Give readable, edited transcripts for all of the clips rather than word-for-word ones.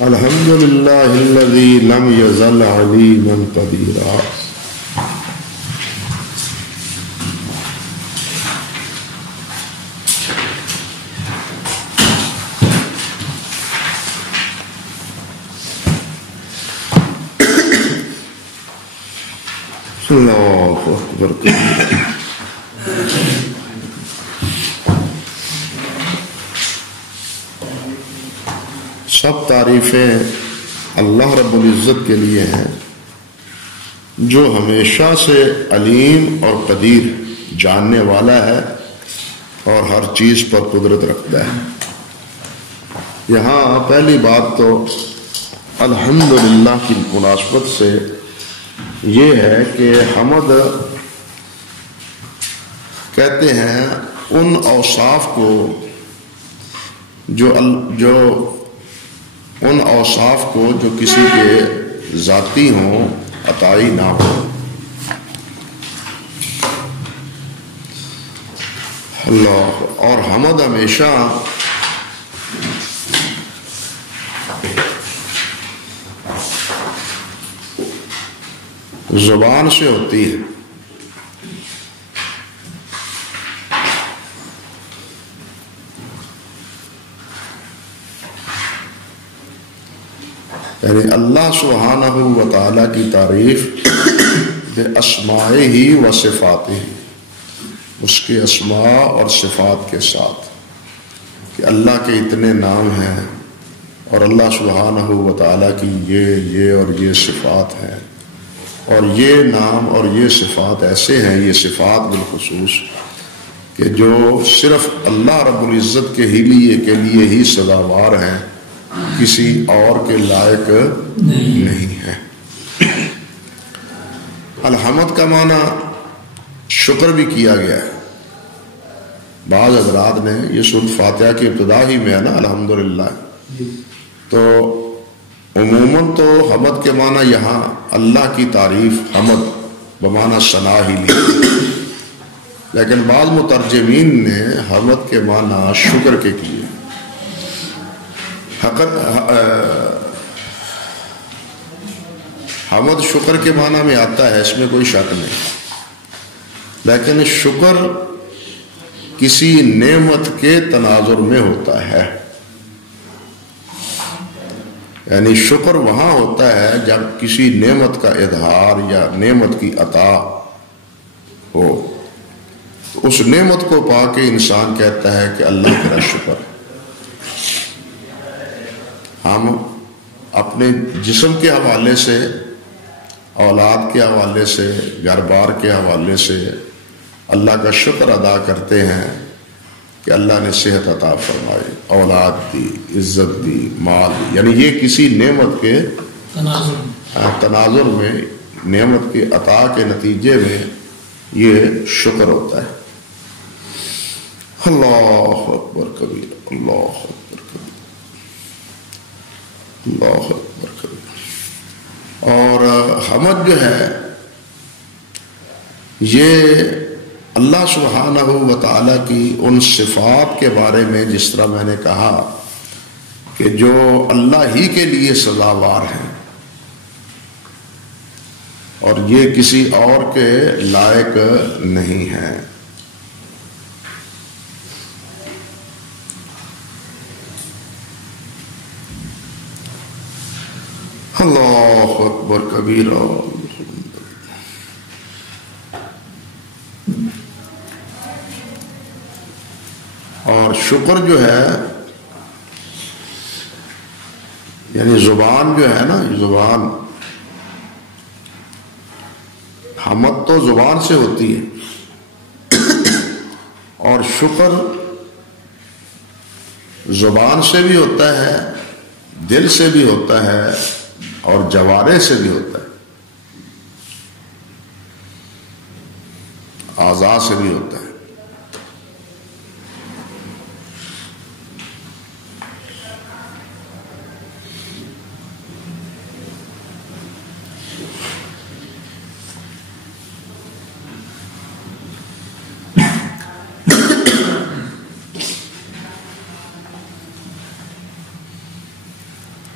الحمد للہ الذی لم یزل علیما قدیرا. اللہ اکبر کبیرا. سب تعریفیں اللہ رب العزت کے لیے ہیں جو ہمیشہ سے علیم اور قدیر جاننے والا ہے اور ہر چیز پر قدرت رکھتا ہے. یہاں پہلی بات تو الحمدللہ کی مناسبت سے یہ ہے کہ حمد کہتے ہیں ان اوصاف کو جو ان اوصاف کو جو کسی کے ذاتی ہوں عطائی نہ ہو. اللہ. اور حمد ہمیشہ زبان سے ہوتی ہے. یعنی اللہ سبحانہ و تعالیٰ کی تعریف باسمائہ و صفاتہ، اس کے اسماء اور صفات کے ساتھ کہ اللہ کے اتنے نام ہیں اور اللہ سبحانہ و تعالیٰ کی یہ اور یہ صفات ہیں، اور یہ نام اور یہ صفات ایسے ہیں، یہ صفات بالخصوص کہ جو صرف اللہ رب العزت کے لیے ہی سزاوار ہیں، کسی اور کے لائق نہیں ہے. الحمد کا معنی شکر بھی کیا گیا ہے. بعض حضرات نے یہ سورۃ فاتحہ کی ابتدا ہی میں ہے نا الحمدللہ، تو عموماً تو حمد کے معنی یہاں اللہ کی تعریف حمد بمعنی ثنا ہی لی، لیکن بعض مترجمین نے حمد کے معنی شکر کے کیے. حمد شکر کے معنی میں آتا ہے، اس میں کوئی شک نہیں، لیکن شکر کسی نعمت کے تناظر میں ہوتا ہے. یعنی شکر وہاں ہوتا ہے جب کسی نعمت کا اظہار یا نعمت کی عطا ہو، تو اس نعمت کو پا کے انسان کہتا ہے کہ اللہ تیرا شکر. ہم اپنے جسم کے حوالے سے، اولاد کے حوالے سے، گھر بار کے حوالے سے اللہ کا شکر ادا کرتے ہیں کہ اللہ نے صحت عطا فرمائی، اولاد دی، عزت دی، مال دی. یعنی یہ کسی نعمت کے تناظر میں، نعمت کے عطا کے نتیجے میں یہ شکر ہوتا ہے. اللہ اکبر کبیر. اللہ اکبر کبیر. اللہ اکبر کبیر. اور حمد جو ہے یہ اللہ سبحانہ و تعالیٰ کی ان صفات کے بارے میں، جس طرح میں نے کہا کہ جو اللہ ہی کے لیے سزاوار ہیں اور یہ کسی اور کے لائق نہیں ہیں. اللہ اکبر کبیرہ. اور شکر جو ہے یعنی زبان جو ہے نا، زبان، حمد تو زبان سے ہوتی ہے اور شکر زبان سے بھی ہوتا ہے، دل سے بھی ہوتا ہے اور جوارے سے بھی ہوتا ہے، اعضاء سے بھی ہوتا ہے.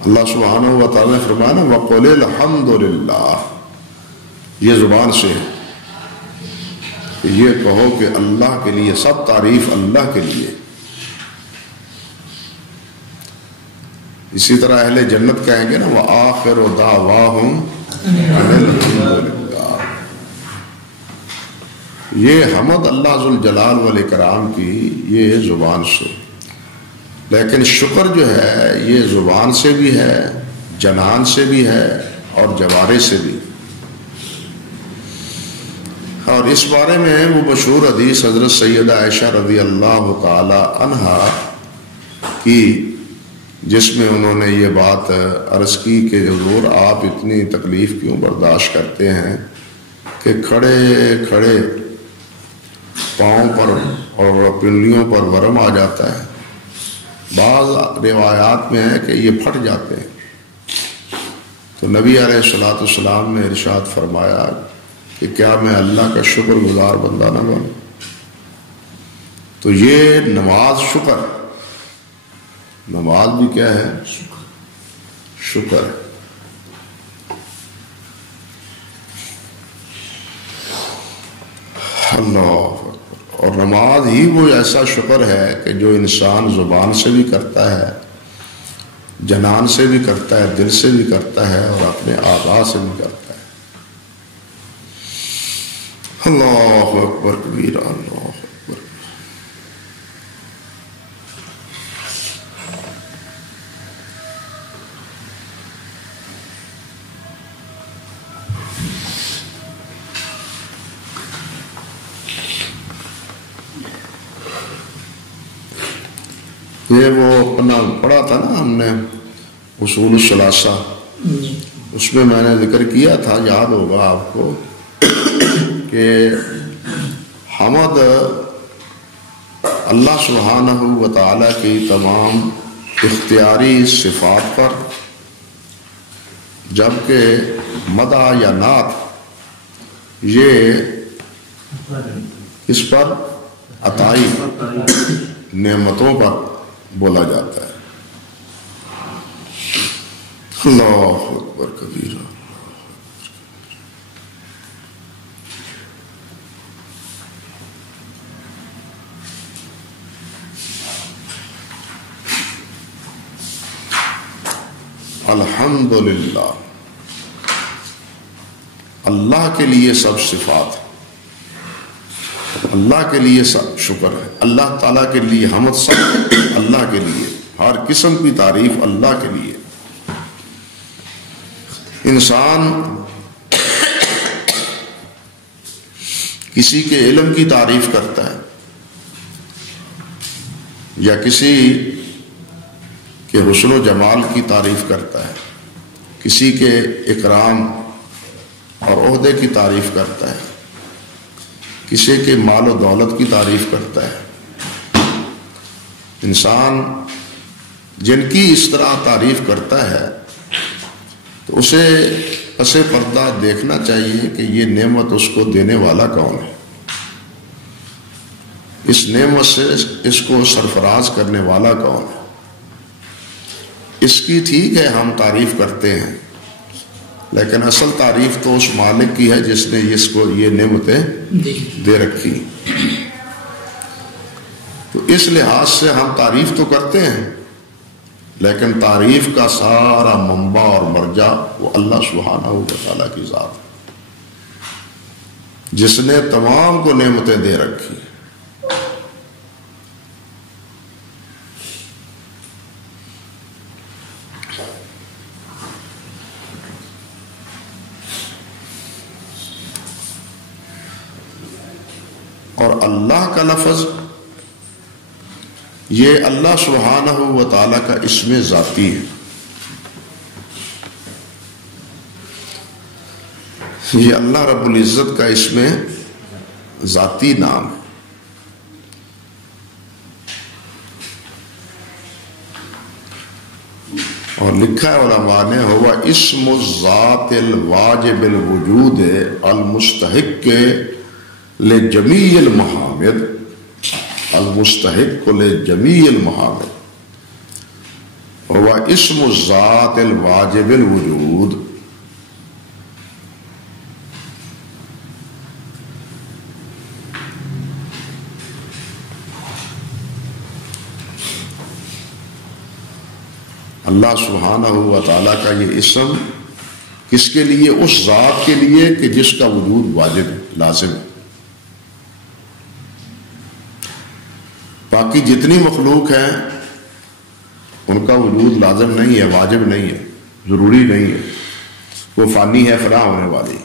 اللہ سبحانہ و تعالیٰ نے فرمایا نا وَقُلِ الْحَمْدُ لِلَّهِ، یہ زبان سے ہے کہ یہ کہو کہ اللہ کے لیے، سب تعریف اللہ کے لیے۔ اسی طرح اہل جنت کہیں گے نا وَآخِرُ دَعْوَاهُمْ أَنِ الْحَمْدُ لِلَّهِ۔ یہ حمد اللہ ذوالجلال والاکرام کی یہ زبان سے، لیکن شکر جو ہے یہ زبان سے بھی ہے، جنان سے بھی ہے اور جوارے سے بھی۔ اور اس بارے میں وہ مشہور حدیث حضرت سیدہ عائشہ رضی اللہ تعالی عنہا کی، جس میں انہوں نے یہ بات عرض کی کہ حضور آپ اتنی تکلیف کیوں برداشت کرتے ہیں کہ کھڑے کھڑے پاؤں پر اور پنڈلیوں پر ورم آ جاتا ہے، بعض روایات میں ہے کہ یہ پھٹ جاتے ہیں۔ تو نبی علیہ الصلوۃ والسلام نے ارشاد فرمایا کہ کیا میں اللہ کا شکر گزار بندہ نہ بنوں؟ تو یہ نماز شکر، نماز بھی کیا ہے؟ شکر ہے۔ اللہ، اور نماز ہی وہ ایسا شکر ہے کہ جو انسان زبان سے بھی کرتا ہے، جنان سے بھی کرتا ہے، دل سے بھی کرتا ہے اور اپنے اعضاء سے بھی کرتا ہے۔ اللہ اکبر کبیرہ، اللہ اکبر۔ یہ وہ اپنا پڑھا تھا نا ہم نے اصول الثلاثہ، اس میں میں نے ذکر کیا تھا، یاد ہوگا آپ کو، کہ حمد اللہ سبحانہ و تعالیٰ کی تمام اختیاری صفات پر، جبکہ مدح یا نعت یہ اس پر عطائی نعمتوں پر بولا جاتا ہے۔ اللہ اکبر کبیرہ۔ الحمدللہ، اللہ کے لیے سب صفات، اللہ کے لیے سب شکر ہے، اللہ تعالیٰ کے لیے حمد، سب اللہ کے لیے، ہر قسم کی تعریف اللہ کے لیے۔ انسان کسی کے علم کی تعریف کرتا ہے یا کسی کے حسن و جمال کی تعریف کرتا ہے، کسی کے اکرام اور عہدے کی تعریف کرتا ہے، کسی کے مال و دولت کی تعریف کرتا ہے۔ انسان جن کی اس طرح تعریف کرتا ہے تو اسے پس پردہ دیکھنا چاہیے کہ یہ نعمت اس کو دینے والا کون ہے، اس نعمت سے اس کو سرفراز کرنے والا کون ہے۔ اس کی ٹھیک ہے ہم تعریف کرتے ہیں، لیکن اصل تعریف تو اس مالک کی ہے جس نے اس کو یہ نعمتیں دے رکھی۔ تو اس لحاظ سے ہم تعریف تو کرتے ہیں، لیکن تعریف کا سارا منبع اور مرجع وہ اللہ سبحانہ و تعالیٰ کی ذات ہے، جس نے تمام کو نعمتیں دے رکھی۔ اور اللہ کا لفظ یہ اللہ سبحانہ و تعالیٰ کا اسم ذاتی ہے، یہ اللہ رب العزت کا اسم ذاتی نام ہے۔ اور لکھا ہے علماء نے، ہوا اسم الذات الواجب الوجود المستحق لجمیع المحامد، المستحق لجمیع المحامد۔ وہ اسم الذات الواجب الوجود. اللہ سبحانہ و تعالیٰ کا یہ اسم کس کے لیے؟ اس ذات کے لیے کہ جس کا وجود واجب ہے، لازم ہے. باقی جتنی مخلوق ہیں ان کا وجود لازم نہیں ہے، واجب نہیں ہے، ضروری نہیں ہے، وہ فانی ہے، فنا ہونے والی.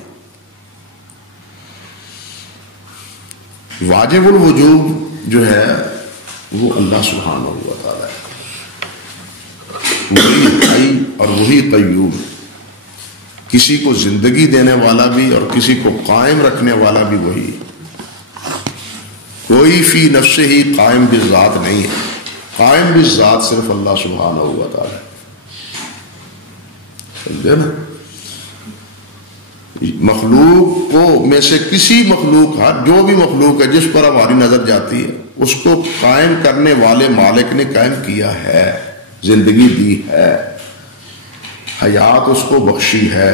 واجب الوجود جو ہے وہ اللہ سبحانہ و تعالیٰ ہے، وہی حی اور وہی قیوم. کسی کو زندگی دینے والا بھی اور کسی کو قائم رکھنے والا بھی وہی. کوئی فی نفس ہی قائم بالذات نہیں ہے، قائم بالذات صرف اللہ سبحانہ و تعالیٰ. سمجھے نا؟ مخلوق کو میں سے کسی مخلوق، جو بھی مخلوق ہے جس پر ہماری نظر جاتی ہے، اس کو قائم کرنے والے مالک نے قائم کیا ہے، زندگی دی ہے، حیات اس کو بخشی ہے.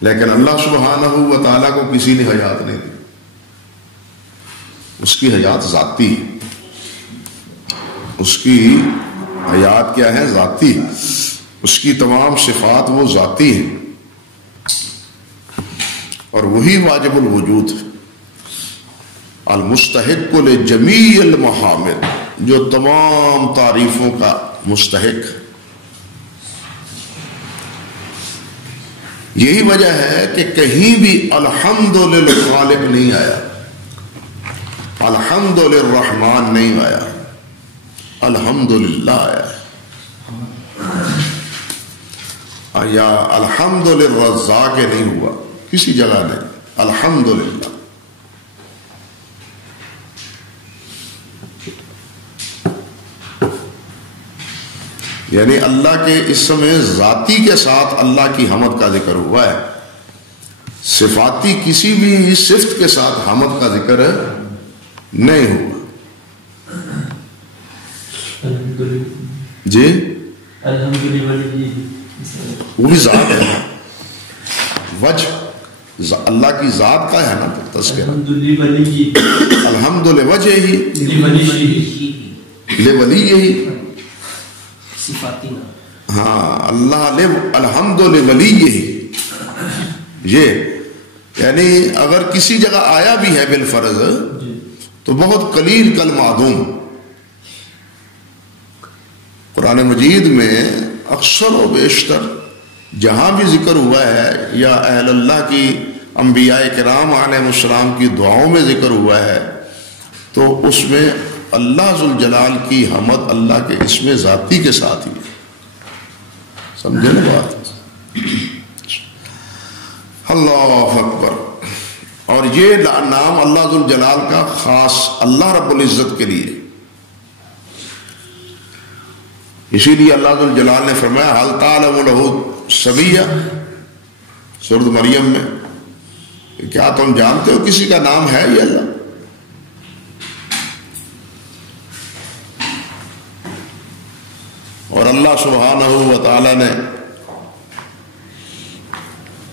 لیکن اللہ سبحانہ و تعالیٰ کو کسی نے حیات نہیں دی. اس کی حیات ذاتی ہے، اس کی حیات کیا ہے؟ ذاتی. اس کی تمام صفات وہ ذاتی ہیں اور وہی واجب الوجود المستحق لجمیع المحامد، جو تمام تعریفوں کا مستحق. یہی وجہ ہے کہ کہیں بھی الحمد للخالق نہیں آیا، الحمد للرحمن نہیں آیا، الحمد للہ آیا. یا الحمد للرزاق نہیں ہوا کسی جگہ نہیں، الحمد للہ. یعنی اللہ کے اسم ذاتی کے ساتھ اللہ کی حمد کا ذکر ہوا ہے، صفاتی کسی بھی صفت کے ساتھ حمد کا ذکر نہیں ہوا. جی وہ بھی ذات ہے، وجہ اللہ کی ذات کا ہے نا تذکرہ. الحمد لوجہ ہی لولی ہی، ہاں اللہ الحمد لولی ہی. یہ یعنی اگر کسی جگہ آیا بھی ہے بالفرض تو بہت قلیل کل معدوم. قرآن مجید میں اکثر و بیشتر جہاں بھی ذکر ہوا ہے یا اہل اللہ کی انبیاء کرام علیہ السلام کی دعاؤں میں ذکر ہوا ہے تو اس میں اللہ ذوالجلال کی حمد اللہ کے اسم ذاتی کے ساتھ ہی. سمجھے نا بات؟ اللہ اکبر. اور یہ نام اللہ ذوالجلال کا خاص اللہ رب العزت کے لیے. اسی لیے اللہ ذوالجلال نے فرمایا حل تعلم لہ سمیہ سورۃ مریم میں، کیا تم جانتے ہو کسی کا نام ہے یہ اللہ؟ اور اللہ سبحانہ و تعالی نے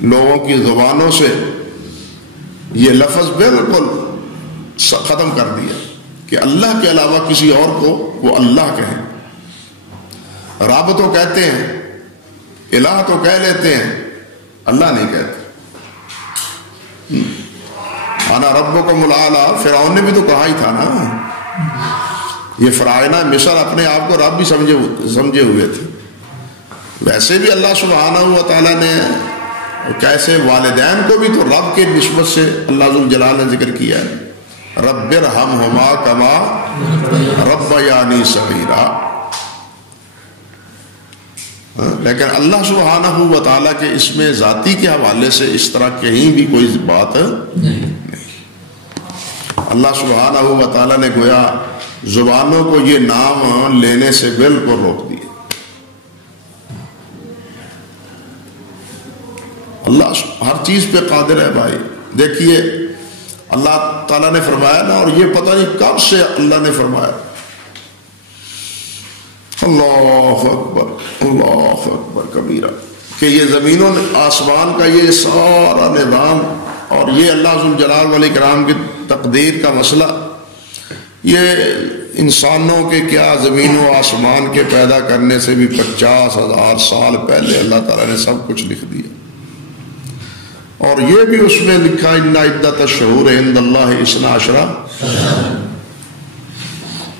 لوگوں کی زبانوں سے یہ لفظ بالکل ختم کر دیا کہ اللہ کے علاوہ کسی اور کو وہ اللہ کہیں. رب تو کہتے ہیں، الہ تو کہہ لیتے ہیں، اللہ نہیں کہتے. انا ربکم الاعلی، فرعون نے بھی تو کہا ہی تھا نا. یہ فرعونہ مصر اپنے آپ کو رب بھی سمجھے ہوئے تھے. ویسے بھی اللہ سبحانہ و تعالیٰ نے کیسے والدین کو بھی تو رب کے نسبت سے اللہ ذوالجلال نے ذکر کیا ہے، رب ارحمہما کما ربیانی صغیرا. لیکن اللہ سبحانہ و تعالیٰ کے اسم ذاتی کے حوالے سے اس طرح کہیں بھی کوئی بات نہیں. اللہ سبحانہ و تعالیٰ نے گویا زبانوں کو یہ نام لینے سے بالکل روک دیا. اللہ ہر چیز پہ قادر ہے بھائی. دیکھیے اللہ تعالیٰ نے فرمایا نا، اور یہ پتہ نہیں کب سے اللہ نے فرمایا، اللہ اکبر کبیرہ، کہ یہ زمین و آسمان کا یہ سارا نظام اور یہ اللہ ذوالجلال والاکرام کی تقدیر کا مسئلہ، یہ انسانوں کے کیا زمین و آسمان کے پیدا کرنے سے بھی 50,000 سال پہلے اللہ تعالیٰ نے سب کچھ لکھ دیا. اور یہ بھی اس میں لکھا ان عدت الشہور عند اللہ 12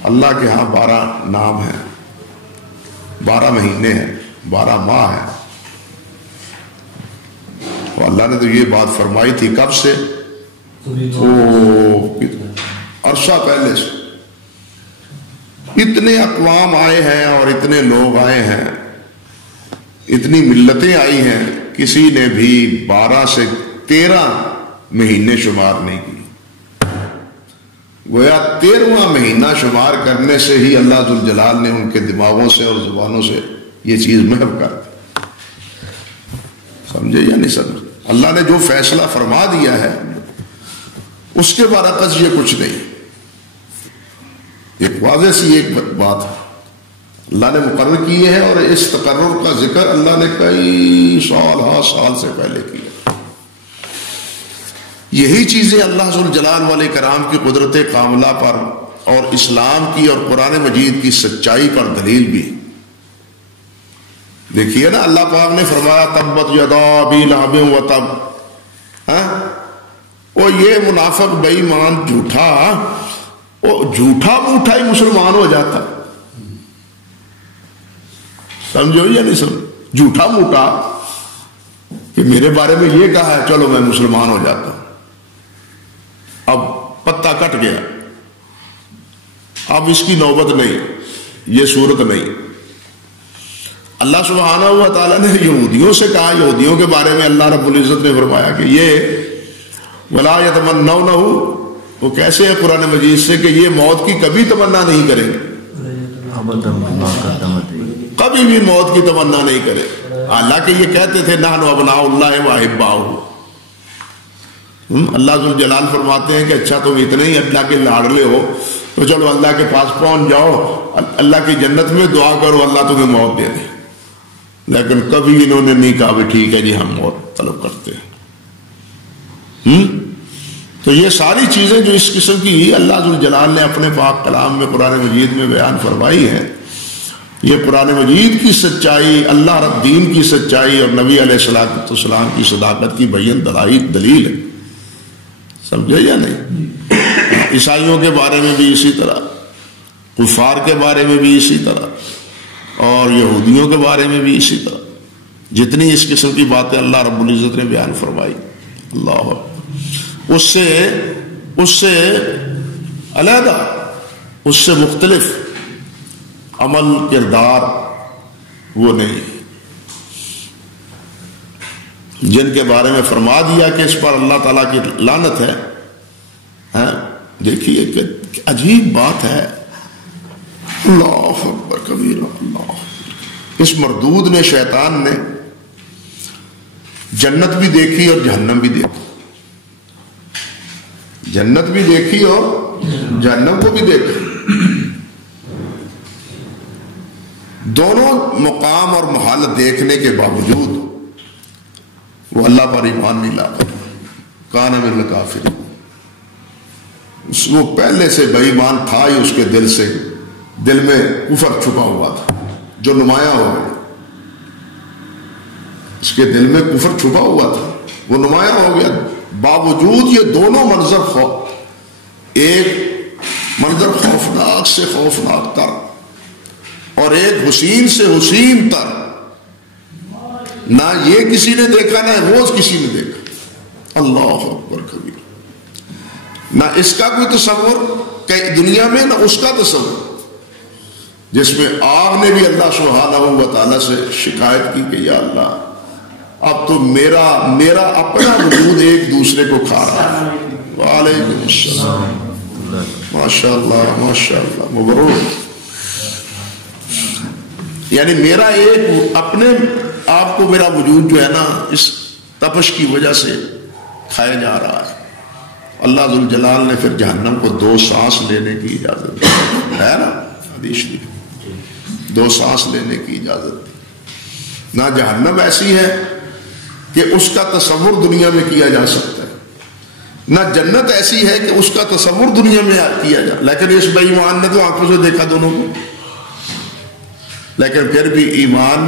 اللہ کے ہاں 12 نام ہیں، 12 مہینے ہیں، 12 ماہ ہیں. اور اللہ نے تو یہ بات فرمائی تھی کب سے؟ عرصہ پہلے سے. اتنے اقوام آئے ہیں اور اتنے لوگ آئے ہیں، اتنی ملتیں آئی ہیں، کسی نے بھی 12 سے 13 مہینے شمار نہیں کی. گویا 13واں مہینہ شمار کرنے سے ہی اللہ ذوالجلال نے ان کے دماغوں سے اور زبانوں سے یہ چیز محو کر دی. سمجھے یا نہیں سمجھے؟ اللہ نے جو فیصلہ فرما دیا ہے اس کے برعکس یہ کچھ نہیں. ایک واضح سی ایک بات اللہ نے مقرر کیے ہیں، اور اس تقرر کا ذکر اللہ نے کئی سال سے پہلے کیا. یہی چیزیں اللہ ذوالجلال والاکرام کی قدرت کاملہ پر اور اسلام کی اور قرآن مجید کی سچائی پر دلیل بھی. دیکھیے نا، اللہ پاک نے فرمایا تبت یدا ابی لہب وتب. وہ یہ منافق بے ایمان جھوٹا، وہ جھوٹا موٹا ہی مسلمان ہو جاتا. سمجھو یا نہیں سمجھو؟ جھوٹا موٹا کہ میرے بارے میں یہ کہا ہے، چلو میں مسلمان ہو جاتا ہوں. اب پتہ کٹ گیا، اب اس کی نوبت نہیں، یہ صورت نہیں. اللہ سبحانہ و تعالیٰ نے یہودیوں سے کہا، یہودیوں کے بارے میں اللہ رب العزت نے فرمایا کہ یہ ولا یتمنونہ، وہ کیسے ہے قرآن مجید سے کہ یہ موت کی کبھی تمنا نہیں کریں گے، کبھی بھی موت کی تمنا نہیں کرے. حالانکہ یہ کہتے تھے نحن ابناء اللہ واحباؤہ. اللہ ذوالجلال فرماتے ہیں کہ اچھا تم اتنے ہی اللہ کے لاڈلے ہو تو چلو اللہ کے پاس پہنچ جاؤ، اللہ کی جنت میں دعا کرو اللہ تمہیں موت دے دے. لیکن کبھی انہوں نے نہیں کہا بھی ٹھیک ہے جی ہم موت طلب کرتے ہیں. تو یہ ساری چیزیں جو اس قسم کی اللہ ذوالجلال نے اپنے پاک کلام میں قرآن مجید میں بیان فرمائی ہے، یہ قرآن مجید کی سچائی، اللہ رب دین کی سچائی اور نبی علیہ السلام کی صداقت کی بین دلیل ہے. سمجھے یا نہیں؟ عیسائیوں کے بارے میں بھی اسی طرح، کفار کے بارے میں بھی اسی طرح، اور یہودیوں کے بارے میں بھی اسی طرح. جتنی اس قسم کی باتیں اللہ رب العزت نے بیان فرمائی، اللہ اس سے علیحدہ، اس سے مختلف عمل کردار وہ نہیں جن کے بارے میں فرما دیا کہ اس پر اللہ تعالیٰ کی لعنت ہے. دیکھیے کہ عجیب بات ہے. اللہ اکبر کبیرہ. اللہ، اس مردود نے، شیطان نے جنت بھی دیکھی اور جہنم بھی دیکھی، جنت بھی دیکھی اور جہنم کو بھی دیکھی. دونوں مقام اور محال دیکھنے کے باوجود وہ اللہ پر ایمان نہیں لاتا. کان من الکافرین، وہ پہلے سے بے ایمان تھا ہی. اس کے دل میں کفر چھپا ہوا تھا جو نمایاں ہو گیا. اس کے دل میں کفر چھپا ہوا تھا، وہ نمایاں ہو گیا. باوجود یہ دونوں منظر، ایک منظر خوفناک سے خوفناک تر اور ایک حسین سے حسین تر، نہ یہ کسی نے دیکھا نہ وہ کسی نے دیکھا. اللہ اکبر کبیر. نہ اس کا کوئی تصور کہ دنیا میں، نہ اس کا تصور، جس میں آگ نے بھی اللہ سبحانہ و تعالیٰ سے شکایت کی کہ یا اللہ اب تو میرا اپنا وجود ایک دوسرے کو کھا رہا ہے. وعلیکم السلام. ماشاء اللہ ماشاء اللہ، مبروک. یعنی میرا ایک اپنے آپ کو، میرا وجود جو ہے نا اس تپش کی وجہ سے کھایا جا رہا ہے. اللہ ذوالجلال نے پھر جہنم کو 2 سانس لینے کی اجازت ہے نا، حدیث شریف 2 سانس لینے کی اجازت دی. نہ جہنم ایسی ہے کہ اس کا تصور دنیا میں کیا جا سکتا ہے، نہ جنت ایسی ہے کہ اس کا تصور دنیا میں کیا جائے. لیکن اس بے ایمان نے تو آنکھوں سے دیکھا دونوں کو، لیکن پھر بھی ایمان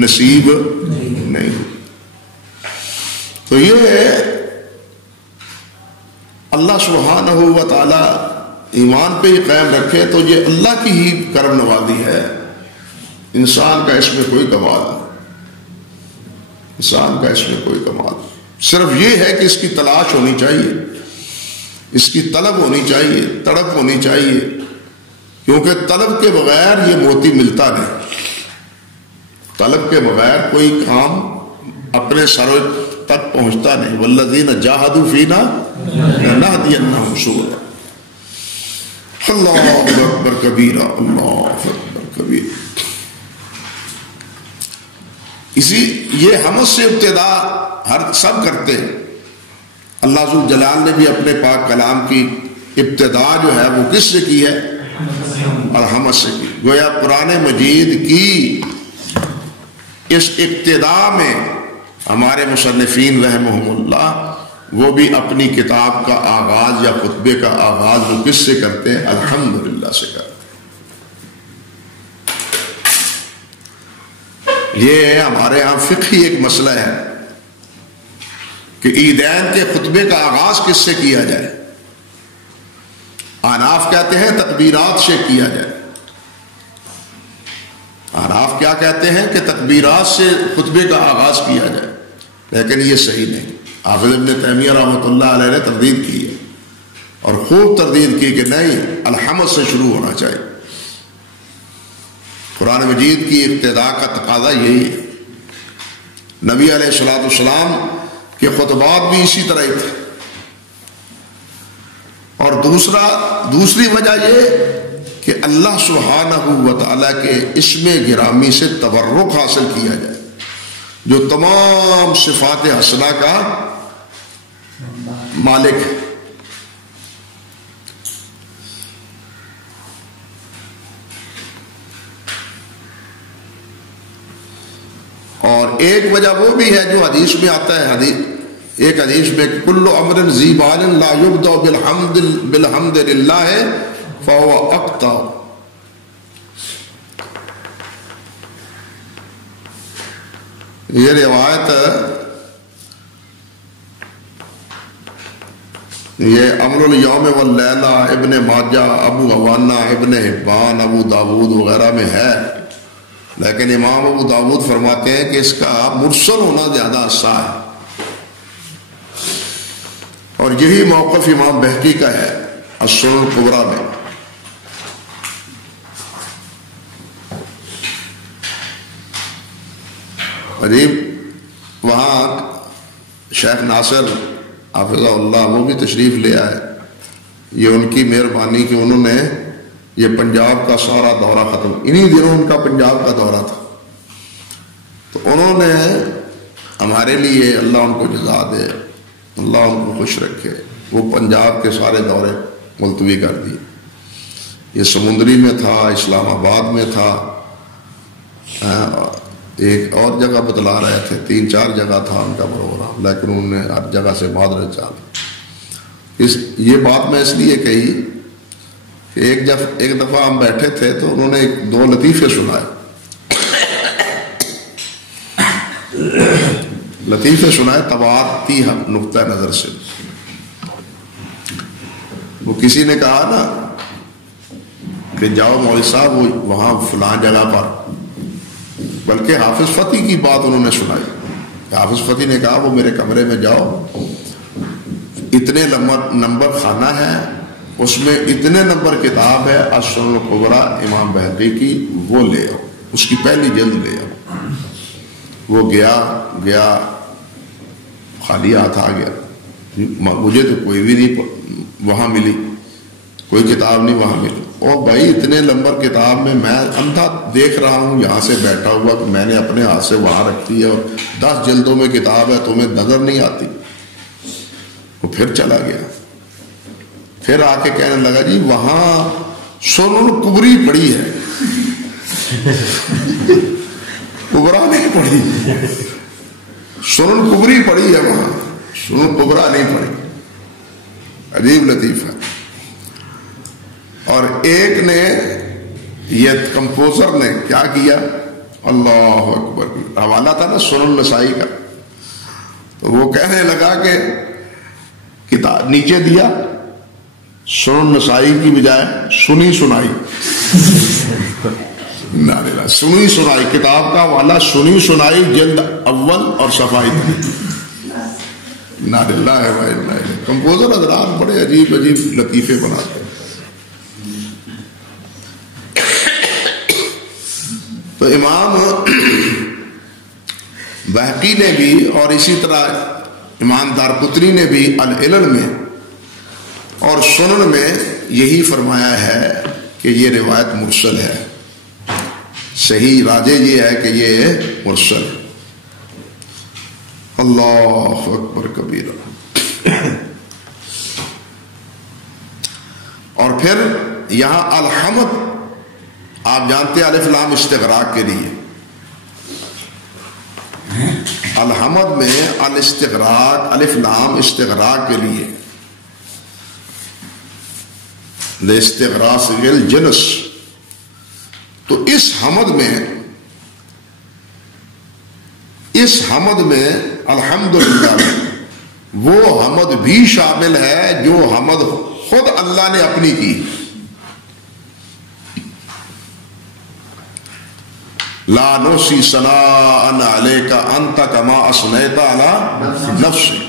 نصیب نہیں. تو یہ اللہ سبحانہ و تعالی ایمان پہ ہی قائم رکھے تو یہ اللہ کی ہی کرم نوازی ہے. انسان کا اس میں کوئی کمال نہیں، انسان کا اس میں کوئی کمال نہیں. صرف یہ ہے کہ اس کی تلاش ہونی چاہیے، اس کی طلب ہونی چاہیے، تڑپ ہونی چاہیے، کیونکہ طلب کے بغیر یہ موتی ملتا نہیں. طلب کے بغیر کوئی کام اپنے سر تک پہنچتا نہیں. والذین جاہدوا فینا لنہدینہم سبلنا. اللہ اکبر کبیرہ، اللہ اکبر کبیرہ. یہ حمد سے ابتدا ہر سب کرتے ہیں. اللہ ذو الجلال نے بھی اپنے پاک کلام کی ابتدا جو ہے وہ کس سے کی ہے؟ اور حمد سے کی. گویا قرآن مجید کی اس ابتدا میں ہمارے مصنفین رحمہم اللہ وہ بھی اپنی کتاب کا آغاز یا خطبے کا آغاز وہ کس سے کرتے ہیں؟ الحمدللہ سے کرتے ہیں. یہ ہمارے ہاں فقہی ایک مسئلہ ہے کہ عیدین کے خطبے کا آغاز کس سے کیا جائے. احناف کہتے ہیں تکبیرات سے کیا جائے. احناف کیا کہتے ہیں کہ تکبیرات سے خطبے کا آغاز کیا جائے، لیکن یہ صحیح نہیں. حافظ ابن تیمیہ رحمۃ اللہ علیہ نے تردید کی ہے اور خوب تردید کی کہ نہیں، الحمد سے شروع ہونا چاہیے. قرآن مجید کی ابتدا کا تقاضا یہی ہے. نبی علیہ الصلوۃ والسلام کے خطبات بھی اسی طرح ہی تھے. اور دوسری وجہ یہ کہ اللہ سبحانہ و تعالیٰ کے اسم گرامی سے تبرک حاصل کیا جائے جو تمام صفات حسنہ کا مالک ہے. اور ایک وجہ وہ بھی ہے جو حدیث میں آتا ہے. ایک حدیث میں کل امر ذی بال لا یبدأ بالحمد للہ فهو اقطع. یہ روایت یہ امر الیوم واللیلہ ابن ماجہ، ابو عوانہ، ابن حبان، ابو داود وغیرہ میں ہے، لیکن امام ابو داود فرماتے ہیں کہ اس کا مرسل ہونا زیادہ اصح ہے. اور یہی موقف امام بہقی کا ہے السنن الکبریٰ میں. عجیب، وہاں شیخ ناصر حافظہ اللہ وہ بھی تشریف لے آئے. یہ ان کی مہربانی کہ انہوں نے یہ پنجاب کا سارا دورہ ختم، انہی دنوں ان کا پنجاب کا دورہ تھا، تو انہوں نے ہمارے لیے، اللہ ان کو جزا دے، اللہ ان کو خوش رکھے، وہ پنجاب کے سارے دورے ملتوی کر دیے. یہ سمندری میں تھا، اسلام آباد میں تھا، ایک اور جگہ بتلا رہے تھے، 3-4 جگہ تھا ان کا پروگرام، لیکن انہوں نے ہر جگہ سے معذرت چاہی. یہ بات میں اس لیے کہی کہ ایک دفعہ ہم بیٹھے تھے تو انہوں نے 2 لطیفے سنائے. طبعاتی نقطہ نظر سے. وہ کسی نے کہا نا کہ جاؤ مولوی صاحب وہاں فلاں جگہ پر، بلکہ حافظ فتح کی بات انہوں نے سنائی. حافظ فتح نے کہا وہ میرے کمرے میں جاؤ، اتنے نمبر خانہ ہے، اس میں اتنے نمبر کتاب ہے السنن الکبریٰ امام بہقی کی، وہ لے آؤ، اس کی پہلی جلد لے آؤ. وہ گیا خالی ہاتھ آ گیا. مجھے تو کوئی بھی نہیں وہاں ملی، کوئی کتاب نہیں وہاں ملی. اور بھائی اتنے نمبر کتاب میں اندھا دیکھ رہا ہوں یہاں سے بیٹھا ہوا کہ میں نے اپنے ہاتھ سے وہاں رکھی ہے اور 10 جلدوں میں کتاب ہے، تمہیں نظر نہیں آتی. وہ پھر چلا گیا، پھر آ کے کہنے لگا جی وہاں سنن کبری پڑی ہے. کبرا نہیں پڑھی، سنن کبری پڑھی ہے وہاں، سنن کبرا نہیں پڑھی. عجیب لطیف ہے. اور ایک نے یہ کمپوزر نے کیا کیا، اللہ اکبر، حوالہ تھا نا سنن نسائی کا، تو وہ کہنے لگا کہ کتاب نیچے دیا سنن نسائی کی بجائے سنی سنائی. سنی سنائی کتاب کا حوالہ سنی سنائی جلد اول اور صفحہ نا للہ ہے. کمپوزر حضرات بڑے عجیب عجیب لطیفے بناتے ہیں. تو امام بہقی نے بھی اور اسی طرح امام دارقطنی نے بھی العلل میں اور سنن میں یہی فرمایا ہے کہ یہ روایت مرسل ہے. صحیح راجح یہ ہے کہ یہ مرسل. اللہ اکبر کبیرہ. اور پھر یہاں الحمد آپ جانتے ہیں الف لام استغراق کے لیے، الحمد میں الاستغراق الف لام استغراق کے لیے، استغراق الجنس. تو اس حمد میں الحمدللہ وہ حمد بھی شامل ہے جو حمد خود اللہ نے اپنی کی. لا نحصی ثناء علیک انت کما اثنیت علی نفسک.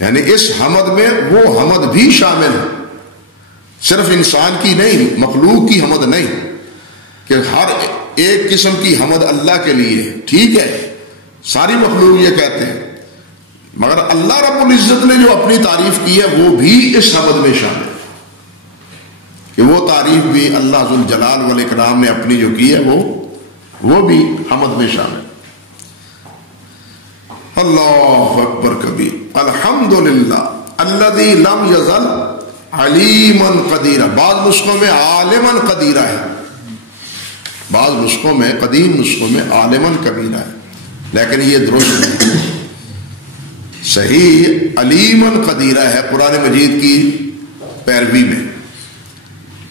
یعنی اس حمد میں وہ حمد بھی شامل ہے، صرف انسان کی نہیں، مخلوق کی حمد نہیں کہ ہر ایک قسم کی حمد اللہ کے لیے. ٹھیک ہے ساری مخلوق یہ کہتے ہیں، مگر اللہ رب العزت نے جو اپنی تعریف کی ہے وہ بھی اس حمد میں شامل ہے کہ وہ تعریف بھی اللہ ذوالجلال والاکرام نے اپنی جو کی ہے وہ بھی حمد میں شامل. اللہ اکبر کبیر. الحمدللہ الذی لم یزل علیما قدیرا. بعض نسخوں میں عالما قدیرا ہے، بعض نسخوں میں قدیم نسخوں میں عالما کبیرا ہے، لیکن یہ درست نہیں. صحیح علیما قدیرا ہے. قرآن مجید کی پیروی میں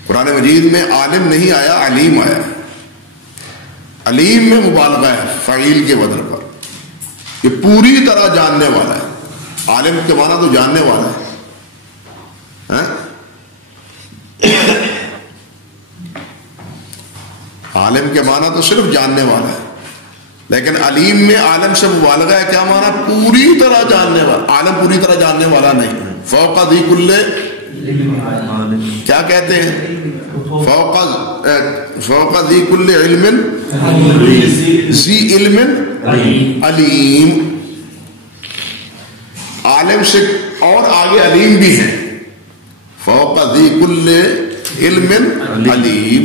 قرآن مجید میں عالم نہیں آیا، علیم آیا. علیم میں مبالغہ ہے فعیل کے وزن پر، یہ پوری طرح جاننے والا ہے. عالم کے معنی تو جاننے والا ہے، عالم کے معنی تو صرف جاننے والا ہے، لیکن علیم میں عالم سے مبالغہ ہے. کیا معنی؟ پوری طرح جاننے والا. عالم پوری طرح جاننے والا نہیں. فوق ذی کل، کیا کہتے ہیں؟ فوق ذی کل علم ذی علم علیم. عالم سے اور آگے علیم بھی ہے. فوق ذی کل علم علیم.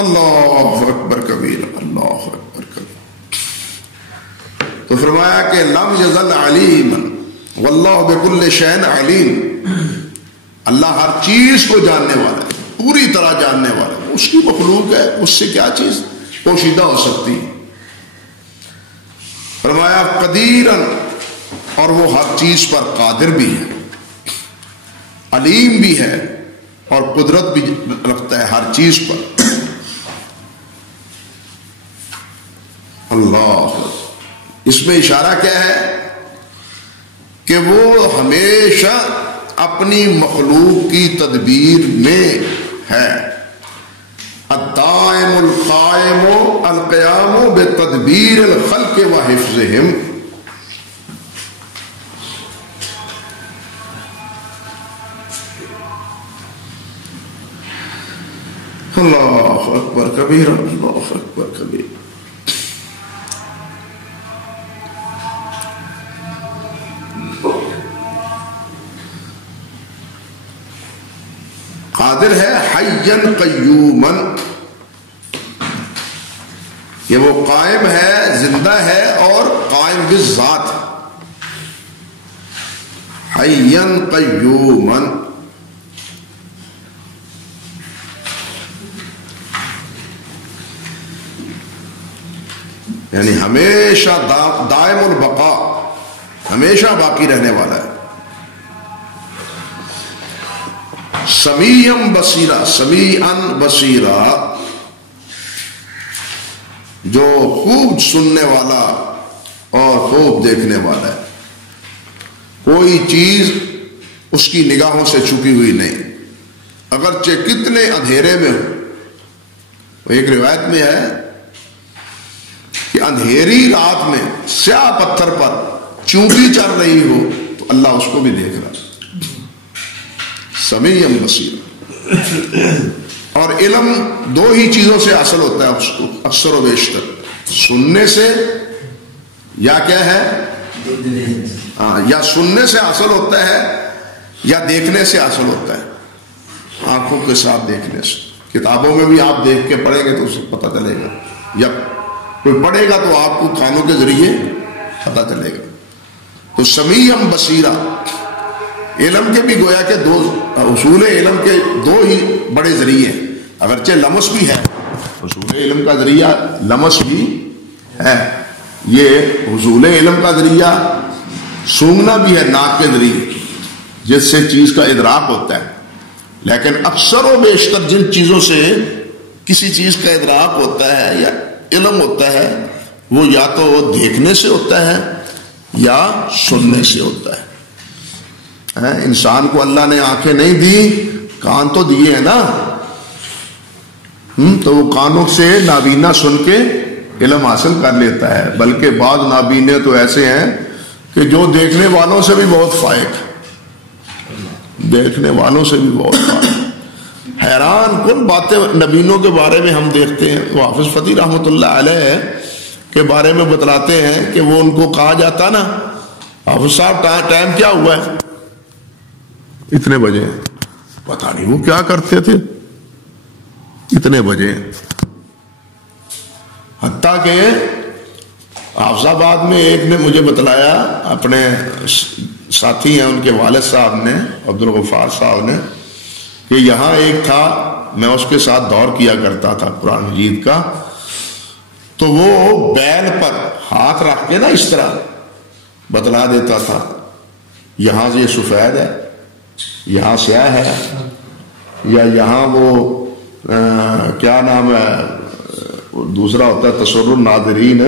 اللہ اکبر کبیر. اللہ اکبر کبیر. تو فرمایا کہ لم یزل علیما واللہ بکل شیء علیم. اللہ ہر چیز کو جاننے والا ہے، پوری طرح جاننے والا ہے. اس کی مخلوق ہے، اس سے کیا چیز پوشیدہ ہو سکتی ہے. فرمایا قدیرن، اور وہ ہر چیز پر قادر بھی ہے، علیم بھی ہے اور قدرت بھی رکھتا ہے ہر چیز پر. اللہ. اس میں اشارہ کیا ہے کہ وہ ہمیشہ اپنی مخلوق کی تدبیر میں ہے. الدائم القائم القیام بتدبیر الخلق وحفظہم. اللہ اکبر کبیر. اللہ اکبر کبیر. قادر ہے حیًّا قیومًا، یہ وہ قائم ہے، زندہ ہے اور قائم بالذات. حیّن قیوماً، یعنی ہمیشہ دائم البقاء، ہمیشہ باقی رہنے والا ہے. سمیعاً بصیرا، سمیعاً بصیرا، جو خوب سننے والا اور خوب دیکھنے والا ہے. کوئی چیز اس کی نگاہوں سے چھپی ہوئی نہیں، اگرچہ کتنے اندھیرے میں ہو. ایک روایت میں ہے کہ اندھیری رات میں سیاہ پتھر پر چونٹی چل رہی ہو تو اللہ اس کو بھی دیکھ رہا ہے. سمیع بصیر. اور علم دو ہی چیزوں سے حاصل ہوتا ہے اس کو اکثر و بیشتر، سننے سے یا کیا ہے، یا سننے سے حاصل ہوتا ہے یا دیکھنے سے حاصل ہوتا ہے. آنکھوں کے ساتھ دیکھنے سے. کتابوں میں بھی آپ دیکھ کے پڑھیں گے تو اسے پتہ چلے گا، یا کوئی پڑھے گا تو آپ کو کانوں کے ذریعے پتہ چلے گا. تو سمیع بصیرہ، علم کے بھی گویا کہ دو حصول علم کے دو ہی بڑے ذریعے ہیں. اگرچہ لمس بھی ہے، حصول علم کا ذریعہ لمس بھی ہے. یہ حصول علم کا ذریعہ سونگنا بھی ہے ناک کے ذریعے، جس سے چیز کا ادراک ہوتا ہے. لیکن اکثر و بیشتر جن چیزوں سے کسی چیز کا ادراک ہوتا ہے یا علم ہوتا ہے وہ یا تو دیکھنے سے ہوتا ہے یا سننے سے ہوتا ہے. انسان کو اللہ نے آنکھیں نہیں دی، کان تو دیے ہیں نا، تو وہ کانوں سے نابینا سن کے علم حاصل کر لیتا ہے. بلکہ بعض نابینے تو ایسے ہیں کہ جو دیکھنے والوں سے بھی بہت فائق، دیکھنے والوں سے بھی بہت فائق. حیران کن باتیں نبینوں کے بارے میں ہم دیکھتے ہیں. وہ حافظ فتح رحمۃ اللہ علیہ کے بارے میں بتلاتے ہیں کہ وہ ان کو کہا جاتا نا، حافظ صاحب ٹائم کیا ہوا ہے؟ اتنے بجے. پتہ نہیں وہ کیا کرتے تھے، اتنے بجے. حتیٰ کہ حافظ آباد میں ایک نے مجھے بتلایا، اپنے ساتھی ہیں ان کے والد صاحب نے، عبدالغفار صاحب نے، کہ یہاں ایک تھا، میں اس کے ساتھ دور کیا کرتا تھا قرآن مجید کا، تو وہ بیل پر ہاتھ رکھ کے نا اس طرح بتلا دیتا تھا، یہاں سے یہ سفید ہے، یہاں سیاہ ہے، یا یہاں وہ کیا نام ہے دوسرا ہوتا ہے تصور الناظرین،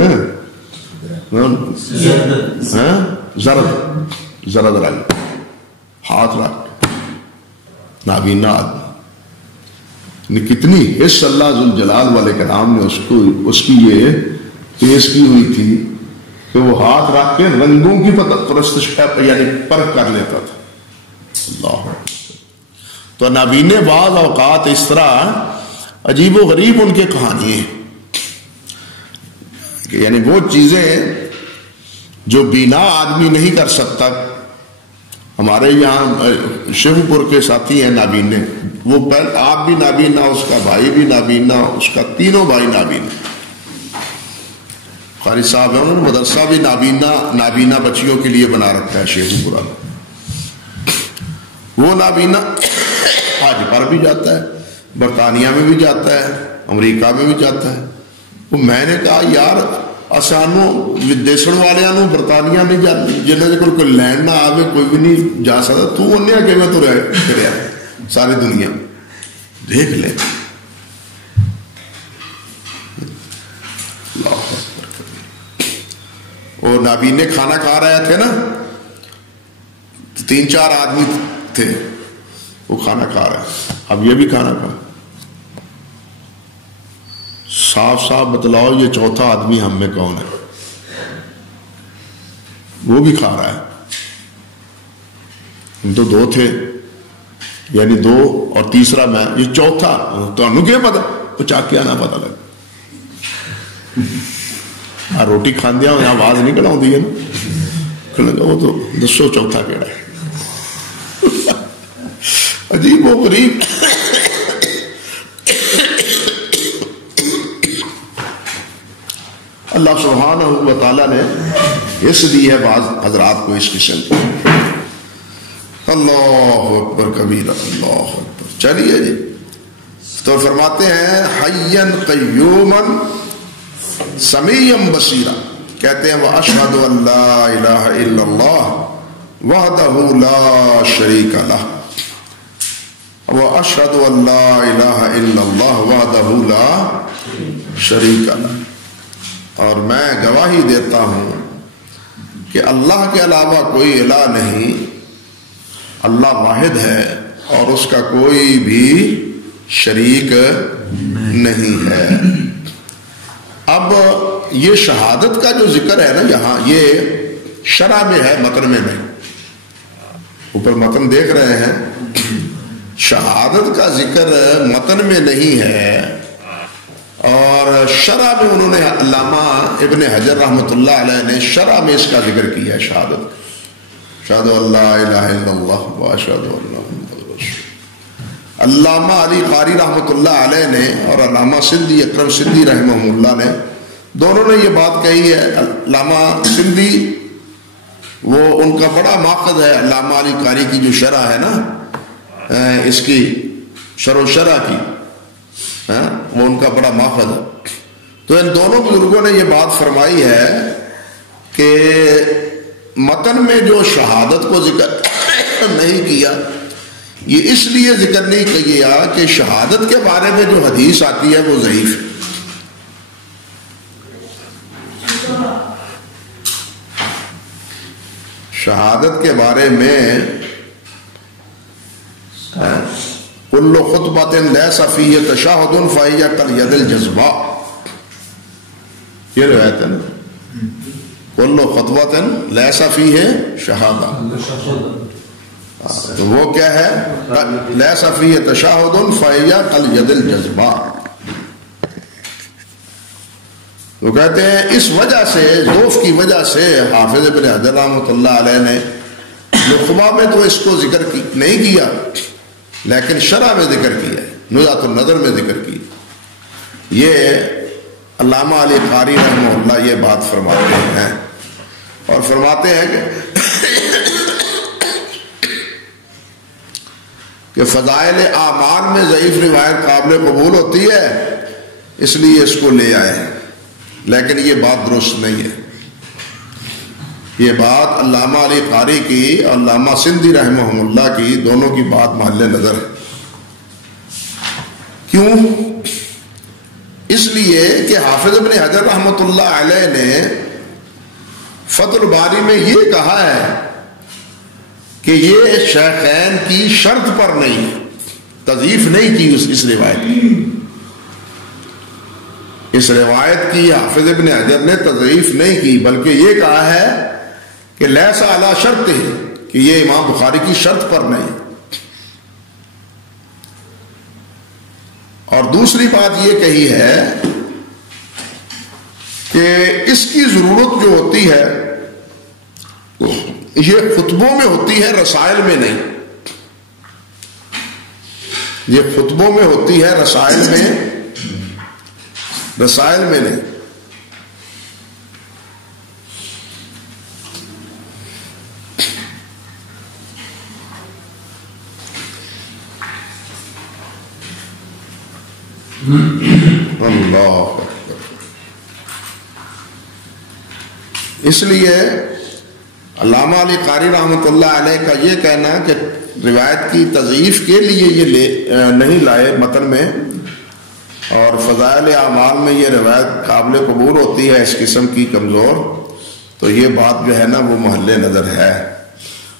زرد رنگ، ہاتھ رکھ نابینا آدمی. کتنی اس اللہ ذوالجلال والے کرام نے اس کی یہ پیش کی ہوئی تھی کہ وہ ہاتھ رکھ کے رنگوں کی پرستش یعنی پرکھ کر لیتا تھا. اللہ. تو نابینے بعض اوقات اس طرح عجیب و غریب ان کے کہانی ہیں کہ یعنی وہ چیزیں جو بینا آدمی نہیں کر سکتا. ہمارے یہاں شیو پور کے ساتھی ہیں نابینے، وہ آپ بھی نابینا، اس کا بھائی بھی نابینا، اس کا تینوں بھائی نابینا. قاری صاحب ہیں، انہوں نے مدرسہ بھی نابینا بچیوں کے لیے بنا رکھا ہے شیو پورا میں. وہ نابینا حج پر بھی جاتا ہے، برطانیہ میں بھی جاتا ہے، امریکہ میں بھی جاتا ہے. وہ میں نے کہا یار اسانو دیسن والوں برطانیہ نہیں جاتے، جنہیں کوئی لینڈ نہ آوے کوئی بھی نہیں جا سکتا، تو انہیں کہ میں تو رہا ساری دنیا دیکھ لے. اور نابینے کھانا کھا رہے تھے نا، 3-4 آدمی تھے وہ کھانا کھا رہے، اب یہ بھی کھانا کھا. صاف صاف بتلاؤ یہ چوتھا آدمی ہم میں کون ہے؟ وہ بھی کھا رہا ہے. ہم تو 2 تھے، یعنی 2 اور تیسرا میں، یہ چوتھا. تو ہم کیا پتا وہ چاک کے آنا پتا لگا. روٹی کھان دیا آواز نہیں کڑاؤ دی ہے نا، وہ تو دسو چوتھا کیڑا ہے. عجیب و غریب. اللہ سبحانہ و تعالیٰ نے اس دی ہے بعض حضرات کو اس قسم کی. اللہ اکبر کبیرہ، اللہ اکبر۔ چلیے جی، تو فرماتے ہیں حیّن قیومن سمیعن بصیرا، کہتے ہیں وَأَشْهَدُ أَن لَا إِلَٰهَ إِلَّا اللَّهُ وَحْدَهُ لَا شَرِيكَ لَهُ وَأَشْهَدُ أَن لَا إِلَٰهَ إِلَّا اللَّهُ وَحْدَهُ لَا شَرِيكَ لَهُ، اور میں گواہی دیتا ہوں کہ اللہ کے علاوہ کوئی الہ نہیں، اللہ واحد ہے اور اس کا کوئی بھی شریک نہیں ہے۔ اب یہ شہادت کا جو ذکر ہے نا یہاں، یہ شرح میں ہے، متن میں نہیں۔ اوپر متن دیکھ رہے ہیں، شہادت کا ذکر متن میں نہیں ہے، اور شرح میں انہوں نے علامہ ابن حجر رحمۃ اللہ علیہ نے شرح میں اس کا ذکر کیا ہے، شہادت، اشہدو ان لا الہ الا اللہ واشہدو ان محمد رسول۔ علامہ علی قاری رحمۃ اللہ علیہ نے اور علامہ سندھی اکرم سندھی رحمہ اللہ نے دونوں نے یہ بات کہی ہے۔ علامہ سندھی وہ ان کا بڑا ماخذ ہے، علامہ علی قاری کی جو شرح ہے نا اس کی شرح و شرح کی، وہ ان کا بڑا ماخذ ہے۔ تو ان دونوں بزرگوں نے یہ بات فرمائی ہے کہ متن میں جو شہادت کو ذکر نہیں کیا، یہ اس لیے ذکر نہیں کیا کہ شہادت کے بارے میں جو حدیث آتی ہے وہ ضعیف ہے۔ شہادت کے بارے میں کل خطبۃ لیس فیہ تشہد فہی کالید الجزباء، یہ روایت ہے نا، کل خطبۃ لیس فیہ شہادہ، تو وہ کیا ہے؟ لیس فیہ تشہد فہی کالید الجزباء۔ تو کہتے ہیں اس وجہ سے، ضعف کی وجہ سے حافظ ابن حجر رحمۃ اللہ علیہ نے نخبہ میں تو اس کو ذکر نہیں کیا، لیکن شرح میں ذکر کیا ہے، نزہۃ النظر میں ذکر کی۔ یہ علامہ علی قاری رحمہ اللہ یہ بات فرماتے ہیں، اور فرماتے ہیں کہ فضائل اعمال میں ضعیف روایت قابل قبول ہوتی ہے، اس لیے اس کو لے آئے، لیکن یہ بات درست نہیں ہے۔ یہ بات علامہ علی قاری کی اور علامہ سندھی رحمہ اللہ کی دونوں کی بات محل نظر ہے۔ کیوں؟ اس لیے کہ حافظ ابن حجر رحمۃ اللہ علیہ نے فتح الباری میں یہ کہا ہے کہ یہ شیخین کی شرط پر نہیں، تضعیف نہیں کی اس روایت کی، اس روایت کی حافظ ابن حجر نے تضعیف نہیں کی، بلکہ یہ کہا ہے کہ لیس علی شرط ہے، کہ یہ امام بخاری کی شرط پر نہیں۔ اور دوسری بات یہ کہی ہے کہ اس کی ضرورت جو ہوتی ہے یہ خطبوں میں ہوتی ہے، رسائل میں نہیں۔ یہ خطبوں میں ہوتی ہے، رسائل میں نہیں۔ اللہ، اس لیے علامہ علی قاری رحمۃ اللہ علیہ کا یہ کہنا کہ روایت کی تضعیف کے لیے یہ نہیں لائے متن میں، اور فضائل اعمال میں یہ روایت قابل قبول ہوتی ہے اس قسم کی کمزور، تو یہ بات جو ہے نا وہ محل نظر ہے۔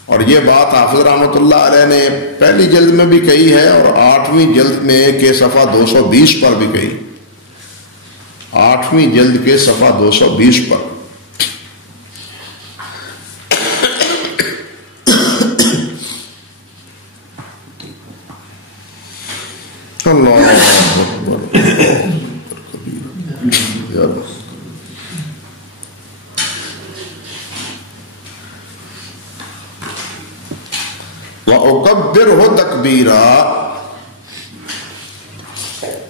اور یہ بات حافظ رحمۃ اللہ علیہ نے پہلی جلد میں بھی کہی ہے، اور 8ویں جلد میں کے صفحہ 220 پر بھی کہی، 8ویں جلد کے صفحہ 220 پر۔ اللہ وَأُكَبِّرْهُ تَكْبِيرًا،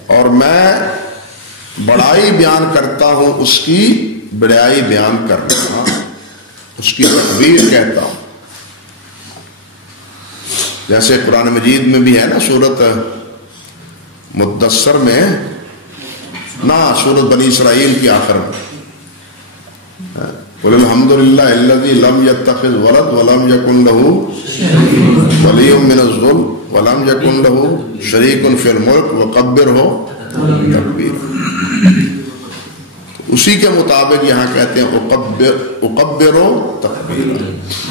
اور میں بڑائی بیان کرتا ہوں، اس کی بڑائی بیان کرتا ہوں، اس کی تکبیر کہتا ہوں۔ جیسے قرآن مجید میں بھی ہے نا سورت مدثر میں نا، سورت بنی اسرائیل کی آخر میں قل الحمد للہ الذی لم یتخذ ولد ولم یکن لہ ولی من الذل ولم یکن لہ شریک فی الملک وکبرہ تکبیرا۔ اسی کے مطابق یہاں کہتے ہیں اکبرو تکبیرا،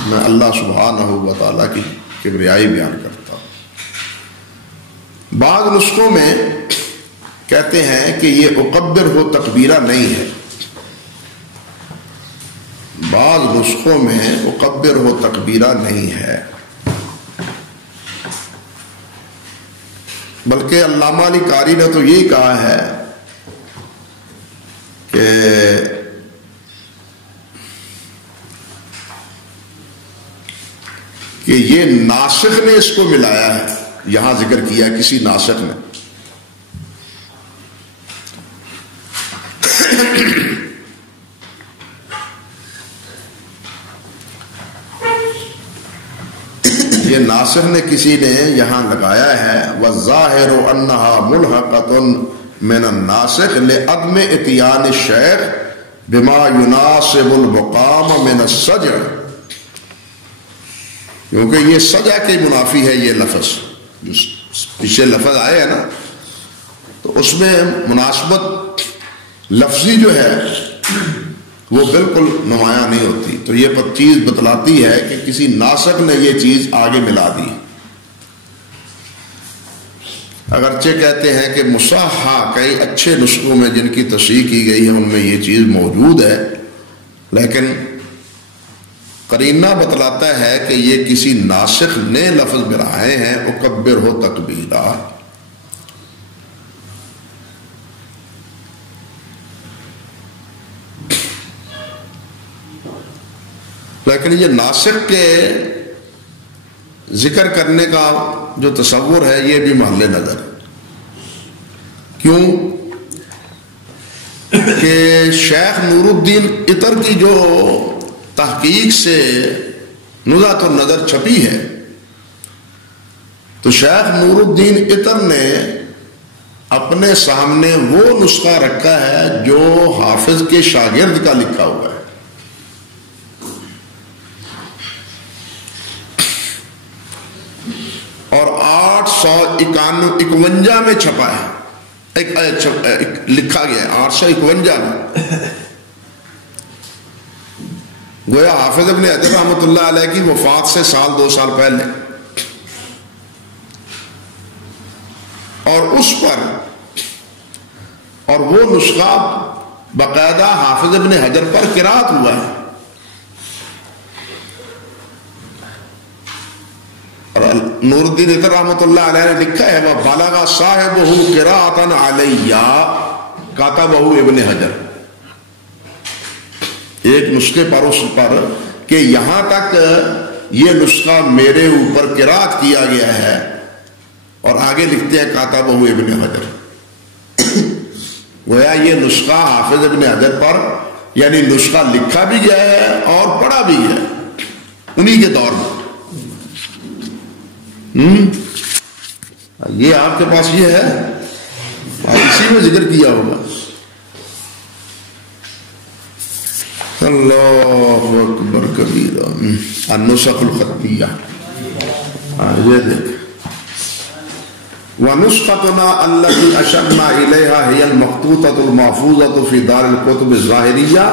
میں اللہ سبحانہ و تعالیٰ کی کبریائی بیان کرتا ہوں۔ بعض نسخوں میں کہتے ہیں کہ یہ اکبر ہو تکبیرہ نہیں ہے، بعض نسخوں میں اکبر ہو تکبیرہ نہیں ہے، بلکہ علامہ علی قاری نے تو یہی کہا ہے کہ یہ ناسخ نے اس کو ملایا ہے، یہاں ذکر کیا ہے کسی ناسخ نے۔ یہ ناسخ نے کسی نے یہاں لگایا ہے وَالظَّاهِرُ أَنَّهَا مُلْحَقَةٌ مِنَ النَّاسِخِ لِعَدْمِ إِتْيَانِ الشَّيْخِ بِمَا يُنَاسِبُ الْمُقَامَ مِنَ السَّجْعِ، کیونکہ یہ سجع کے منافی ہے، یہ لفظ جو پیچھے لفظ آئے ہیں نا، تو اس میں مناسبت لفظی جو ہے وہ بالکل نمایاں نہیں ہوتی، تو یہ چیز بتلاتی ہے کہ کسی ناسخ نے یہ چیز آگے ملا دی۔ اگرچہ کہتے ہیں کہ مصحح کئی اچھے نسخوں میں جن کی تصحیح کی گئی ہے ان میں یہ چیز موجود ہے، لیکن قرینہ بتلاتا ہے کہ یہ کسی ناسخ نے لفظ بنائے ہیں اکبر ہو تکبیرہ۔ لیکن یہ ناسخ کے ذکر کرنے کا جو تصور ہے یہ بھی محل نظر، کیوں کہ شیخ نور الدین عطر کی جو تحقیق سے نزہۃ النظر چھپی ہے، تو شیخ نور الدین عطر نے اپنے سامنے وہ نسخہ رکھا ہے جو حافظ کے شاگرد کا لکھا ہوا ہے، اور 851 میں چھپا ہے، لکھا گیا ہے 851 میں۔ گویا حافظ ابن حجر رحمۃ اللہ علیہ کی وفات سے سال 2 سال پہلے، اور اس پر اور وہ نسخہ باقاعدہ حافظ ابن حجر پر قرات ہوا ہے، اور نور الدین عطر رحمۃ اللہ علیہ نے لکھا ہے وَبَلَغَ صَاحِبُهُ قِرَاءَةً عَلَيَّ كَتَبَهُ ابن حجر، ایک نسخے پر اس پر کہ یہاں تک یہ نسخہ میرے اوپر قرات کیا گیا ہے، اور آگے لکھتے ہیں کاتبہ ابن حجر، گویا یہ نسخہ حافظ ابن حجر پر یعنی نسخہ لکھا بھی گیا ہے اور پڑھا بھی گیا ہے انہی کے دور میں۔ یہ آپ کے پاس یہ ہے، اسی میں ذکر کیا ہوگا۔ اللہ اکبر کبیرہ، النسخ الخطیہ، یہ دیکھ وَنُسْخَتُنَا الَّتِي أَشَرْنَا إِلَيْهَا هِيَ الْمَخْطُوطَةُ الْمَحْفُوظَةُ فِي دَارِ الْكُتُبِ الظَّاهِرِيَّةِ،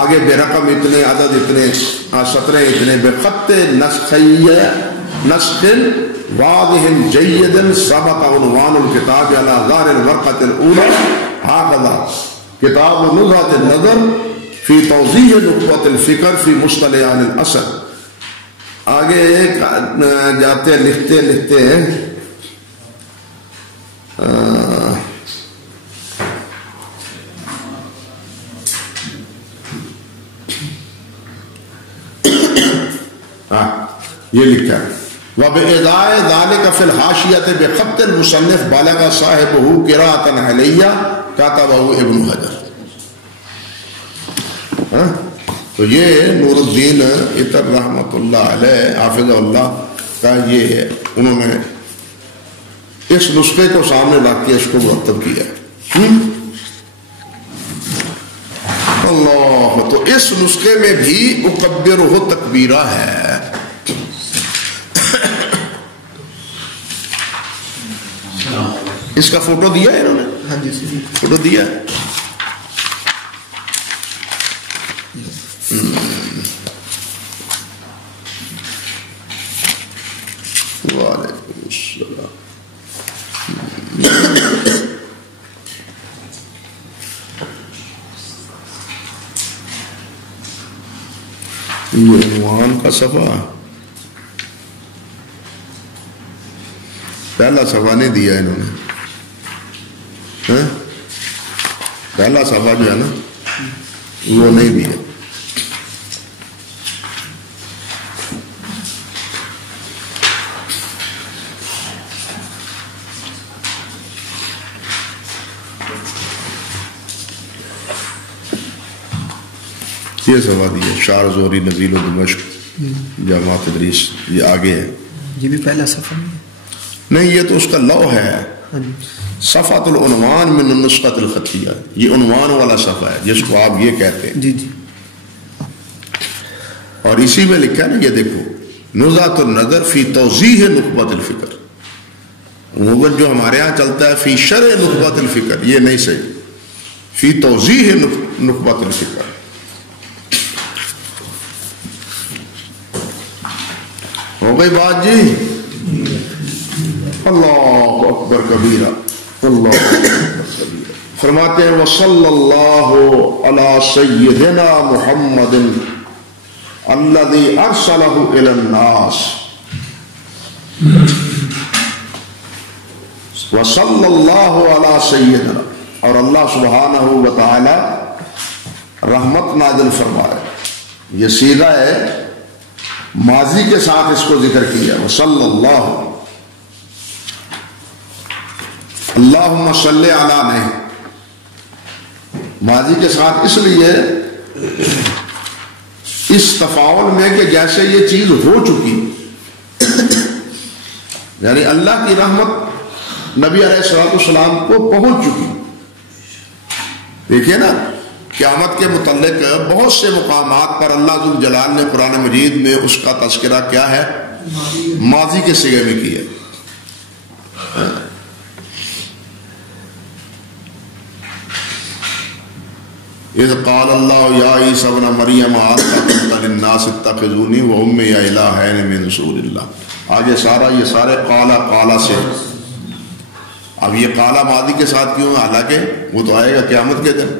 آگے بے رقم اتنے، عدد اتنے، سطرے اتنے، بِخَطٍ نسخ واضح جید ثبت عنوان الكتاب على ظاہر الورقة الأولى هكذا کتاب نزہۃ النظر فی توضیح نخبۃ الفکر فی مصطلح اہل الاثر۔ آگے جاتے لکھتے ہیں یہ لکھا ہے وَبِإِضَاءِ ذَلِكَ فِي الْحَاشِيَةِ بِخَطِّ الْمُصَنِّفِ بَلَغَ صَاحِبُهُ قِرَاءَةً عَلَيَّ كَتَبَهُ ابن حجر۔ تو یہ نور الدین عطر رحمۃ اللہ علیہ حافظ اللہ کہا یہ ہے. انہوں نے اس نسخے کو سامنے رکھ کے اس کو مرتب کیا. اللہ. تو اس نسخے میں بھی اکبرہ تکبیرہ ہے. اس کا فوٹو دیا ہے انہوں نے. ہاں جی فوٹو دیا. وعلیکم السلام. یہ عنوان کا صفحہ پہلا صفحہ نہیں دیا انہوں نے. پہلا صفحہ جو ہے نا وہ نہیں دیا. یہ صفحہ دیا شعر زہری نزیل و دمشق جامع تدریس. یہ آگے ہے. یہ بھی پہلا صفحہ نہیں, یہ تو اس کا لو ہے. صفحۃ العنوان من النسخۃ الخطیہ. یہ عنوان والا صفحہ ہے جس کو آپ یہ کہتے ہیں. جی جی. اور اسی میں لکھا ہے نا, یہ دیکھو نزہۃ النظر فی توضیح نخبۃ الفکر. وہ جو ہمارے ہاں چلتا ہے فی شرح نخبۃ الفکر, یہ نہیں صحیح. فی توضیح نخبۃ الفکر. ہو گئی بات جی. اللہ اکبر کبیرہ. اللہ اکبر کبیرہ. فرماتے ہیں وصلی اللہ علی سیدنا محمد الذی ارسلہ الی الناس. وصلی اللہ علی سیدنا, اور اللہ سبحانہ و تعالی رحمت نازل فرمائے. یہ سیدھا ہے, ماضی کے ساتھ اس کو ذکر کیا. وصلی اللہ, اللہم صلی علی نہیں, ماضی کے ساتھ اس لیے اس تفاعل میں کہ جیسے یہ چیز ہو چکی, یعنی اللہ کی رحمت نبی علیہ الصلوۃ والسلام کو پہنچ چکی. دیکھیے نا, قیامت کے متعلق بہت سے مقامات پر اللہ ذو الجلال نے قرآن مجید میں اس کا تذکرہ کیا ہے, ماضی کے صیغے میں کیا. اذ قال اللہ یا عیسی ابن مریم اقلت للناس اتخذونی وامي الہین من دون اللہ. آگے یہ سارے قالا سے. اب یہ قالا ماضی کے ساتھ کیوں, حالانکہ وہ تو آئے گا قیامت کے دن.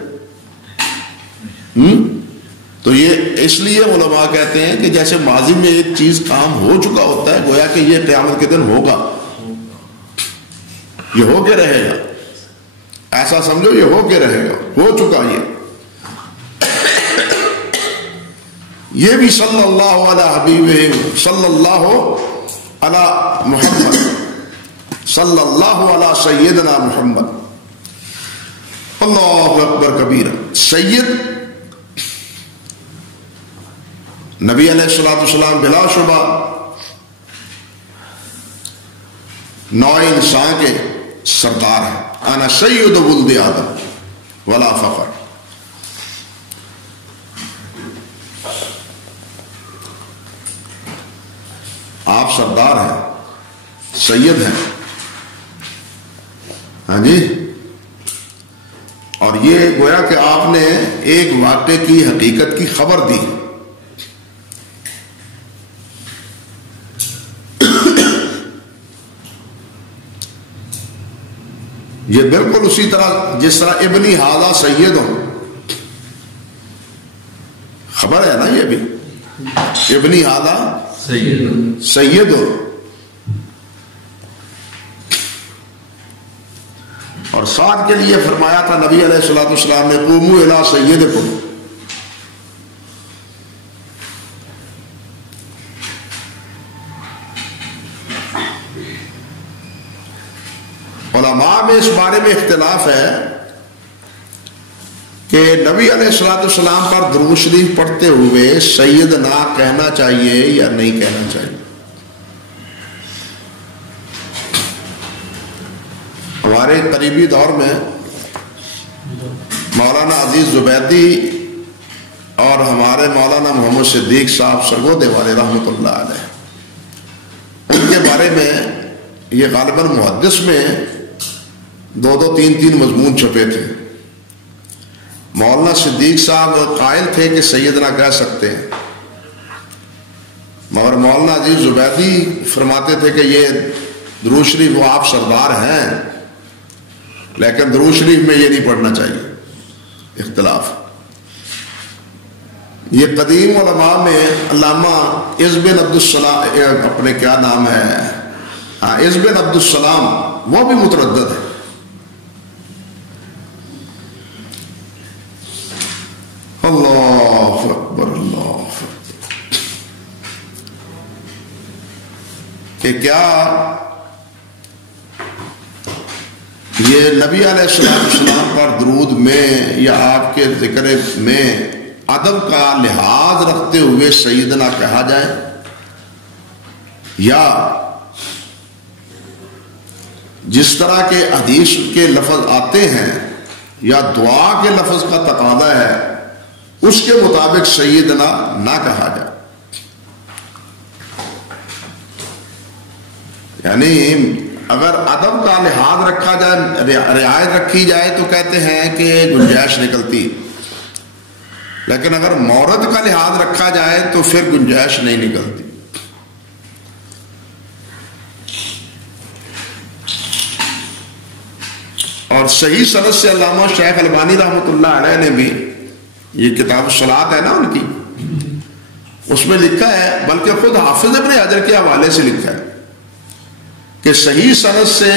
تو یہ اس لیے علماء کہتے ہیں کہ جیسے ماضی میں ایک چیز کام ہو چکا ہوتا ہے, گویا کہ یہ قیامت کے دن ہوگا, یہ ہو کے رہے گا. ایسا سمجھو یہ ہو کے رہے گا, ہو چکا. یہ بھی صلی اللہ علیہ حبیب صلی اللہ علی محمد صلی اللہ علی سیدنا محمد. اللہ اکبر کبیرہ. سید نبی علیہ الصلوۃ والسلام بلا شبہ نوع انسان کے سردار ہیں. انا سید ولد آدم ولا فخر. آپ سردار ہیں, سید ہیں. ہاں جی. اور یہ گویا کہ آپ نے ایک واقعے کی حقیقت کی خبر دی. یہ بالکل اسی طرح جس طرح ابنی ہاذا سید ہو, خبر ہے نا یہ بھی, ابنی ہاذا سید ہو. اور ساتھ کے لیے فرمایا تھا نبی علیہ الصلوۃ والسلام نے قوموا الی سیدکم. علماء میں اس بارے میں اختلاف ہے کہ نبی علیہ الصلوۃ والسلام پر درود شریف پڑھتے ہوئے سیدنا کہنا چاہیے یا نہیں کہنا چاہیے. ہمارے قریبی دور میں مولانا عزیز زبیدی اور ہمارے مولانا محمد صدیق صاحب سرگودے والے رحمۃ اللہ علیہ، ان کے بارے میں یہ غالباً محدث میں 2-3 مضمون چھپے تھے۔ مولانا صدیق صاحب قائل تھے کہ سیدنا کہہ سکتے ہیں، مگر مولانا عزیز زبیدی فرماتے تھے کہ یہ درود شریف وہ آپ سردار ہیں، لیکن درود شریف میں یہ نہیں پڑھنا چاہیے، اختلاف۔ یہ قدیم علماء میں علامہ عز بن عبدالسلام، اپنے کیا نام ہے، عز بن عبدالسلام، وہ بھی متردد ہے۔ اللہ اکبر، اللہ اکبر، کہ کیا یہ نبی علیہ السلام پر درود میں یا آپ کے ذکر میں ادب کا لحاظ رکھتے ہوئے سیدنا کہا جائے، یا جس طرح کے حدیث کے لفظ آتے ہیں یا دعا کے لفظ کا تقاضا ہے اس کے مطابق سیدنا نہ کہا جائے؟ یعنی اگر ادب کا لحاظ رکھا جائے، رعایت رکھی جائے تو کہتے ہیں کہ گنجائش نکلتی، لیکن اگر مورد کا لحاظ رکھا جائے تو پھر گنجائش نہیں نکلتی۔ اور صحیح سند سے علامہ شیخ البانی رحمۃ اللہ علیہ نے بھی، یہ کتاب الصلاۃ ہے نا ان کی، اس میں لکھا ہے، بلکہ خود حافظ ابن حجر کے حوالے سے لکھا ہے کہ صحیح سند سے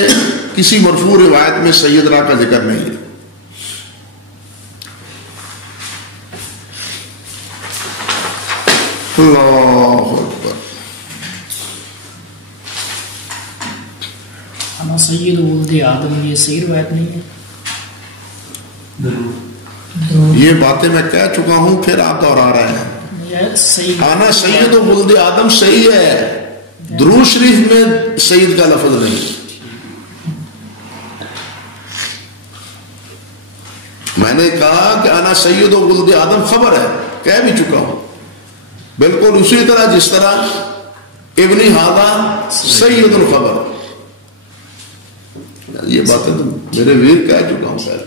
کسی مرفوع روایت میں سیدنا کا ذکر نہیں ہے۔ اللہ اکبر۔ انا سید ولد آدم، یہ صحیح روایت نہیں ہے۔ یہ باتیں میں کہہ چکا ہوں، پھر آپ دوہرا رہے ہیں۔ انا سید ولد آدم صحیح ہے، درود شریف میں سید کا لفظ نہیں۔ میں نے کہا کہ انا سید ولد آدم خبر ہے، کہہ بھی چکا ہوں، بالکل اسی طرح جس طرح ابن ہاذا سید الخبر۔ یہ باتیں تو میرے ویر کہہ چکا ہوں پہلے۔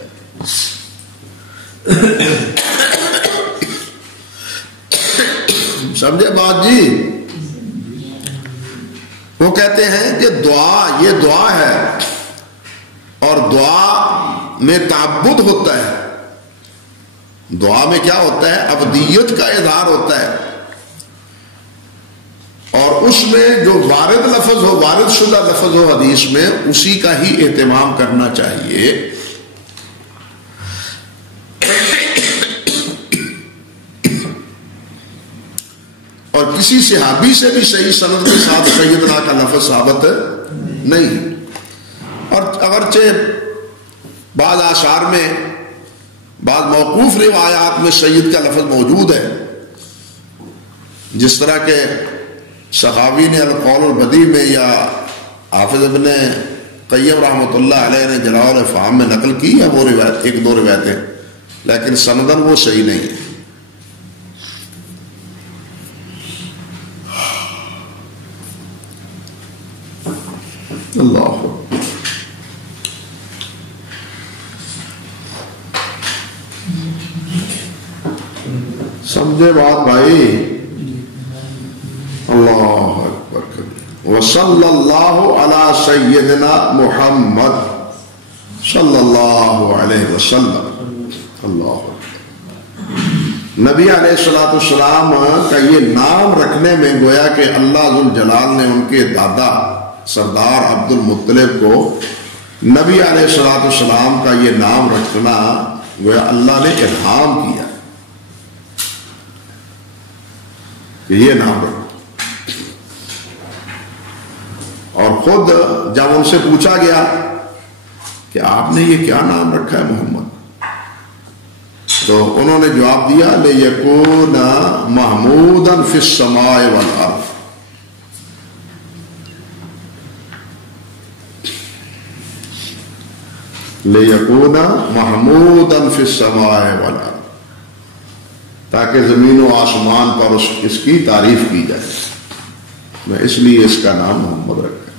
سمجھے بات جی؟ وہ کہتے ہیں کہ دعا، یہ دعا ہے اور دعا میں تعبد ہوتا ہے، دعا میں کیا ہوتا ہے؟ عبدیت کا اظہار ہوتا ہے، اور اس میں جو وارد لفظ ہو، وارد شدہ لفظ ہو حدیث میں، اسی کا ہی اہتمام کرنا چاہیے۔ اور کسی صحابی سے بھی صحیح سند کے ساتھ سیدنا کا لفظ ثابت نہیں۔ اور اگرچہ بعض آثار میں، بعض موقوف روایات میں سید کا لفظ موجود ہے، جس طرح کہ سخاوی نے القول البدیع میں یا حافظ ابن قیم رحمۃ اللہ علیہ نے جلاء الافہام میں نقل کی ہے وہ روایت، 1-2 روایتیں، لیکن سندن وہ صحیح نہیں ہے۔ اللہ سمجھے بات بھائی؟ اللہ اکبر۔ وصلی اللہ علی سیدنا محمد صلی اللہ علیہ وسلم۔ اللہ اکبر۔ نبی علیہ السلام کا یہ نام رکھنے میں گویا کہ اللہ ذوالجلال نے ان کے دادا سردار عبد المطلب کو نبی علیہ السلام کا یہ نام رکھنا گویا اللہ نے الہام کیا کہ یہ نام رکھو۔ اور خود جب ان سے پوچھا گیا کہ آپ نے یہ کیا نام رکھا ہے محمد، تو انہوں نے جواب دیا لِيَكُونَ مَحْمُودًا فِي السَّمَاءِ وَالْأَرْضِ۔ لِيَكُونَ مَحْمُودًا فِي السَّمَاءِ وَالْأَرْضِ، تاکہ زمین و آسمان پر اس کی تعریف کی جائے. میں اس لیے اس کا نام محمد رکھا.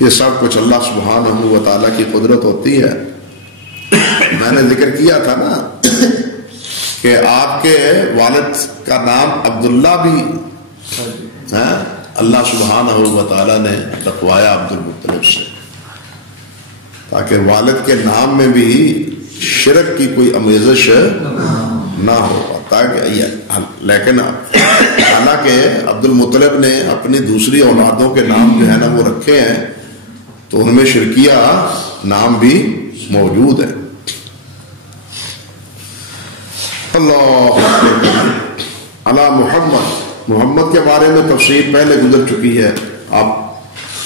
یہ سب کچھ اللہ سبحانہ و تعالیٰ کی قدرت ہوتی ہے. میں نے ذکر کیا تھا نا کہ آپ کے والد کا نام عبداللہ بھی ہے، اللہ سبحانہ و تعالیٰ نے رکھوایا عبد المطلب سے، تاکہ والد کے نام میں بھی شرک کی کوئی آمیزش نہ ہو. لیکن حالانکہ عبد المطلب نے اپنی دوسری اولادوں کے نام جو ہے نا وہ رکھے ہیں، تو ان میں شرکیہ نام بھی موجود ہے. اللہ علی محمد کے بارے میں تفصیل پہلے گزر چکی ہے، آپ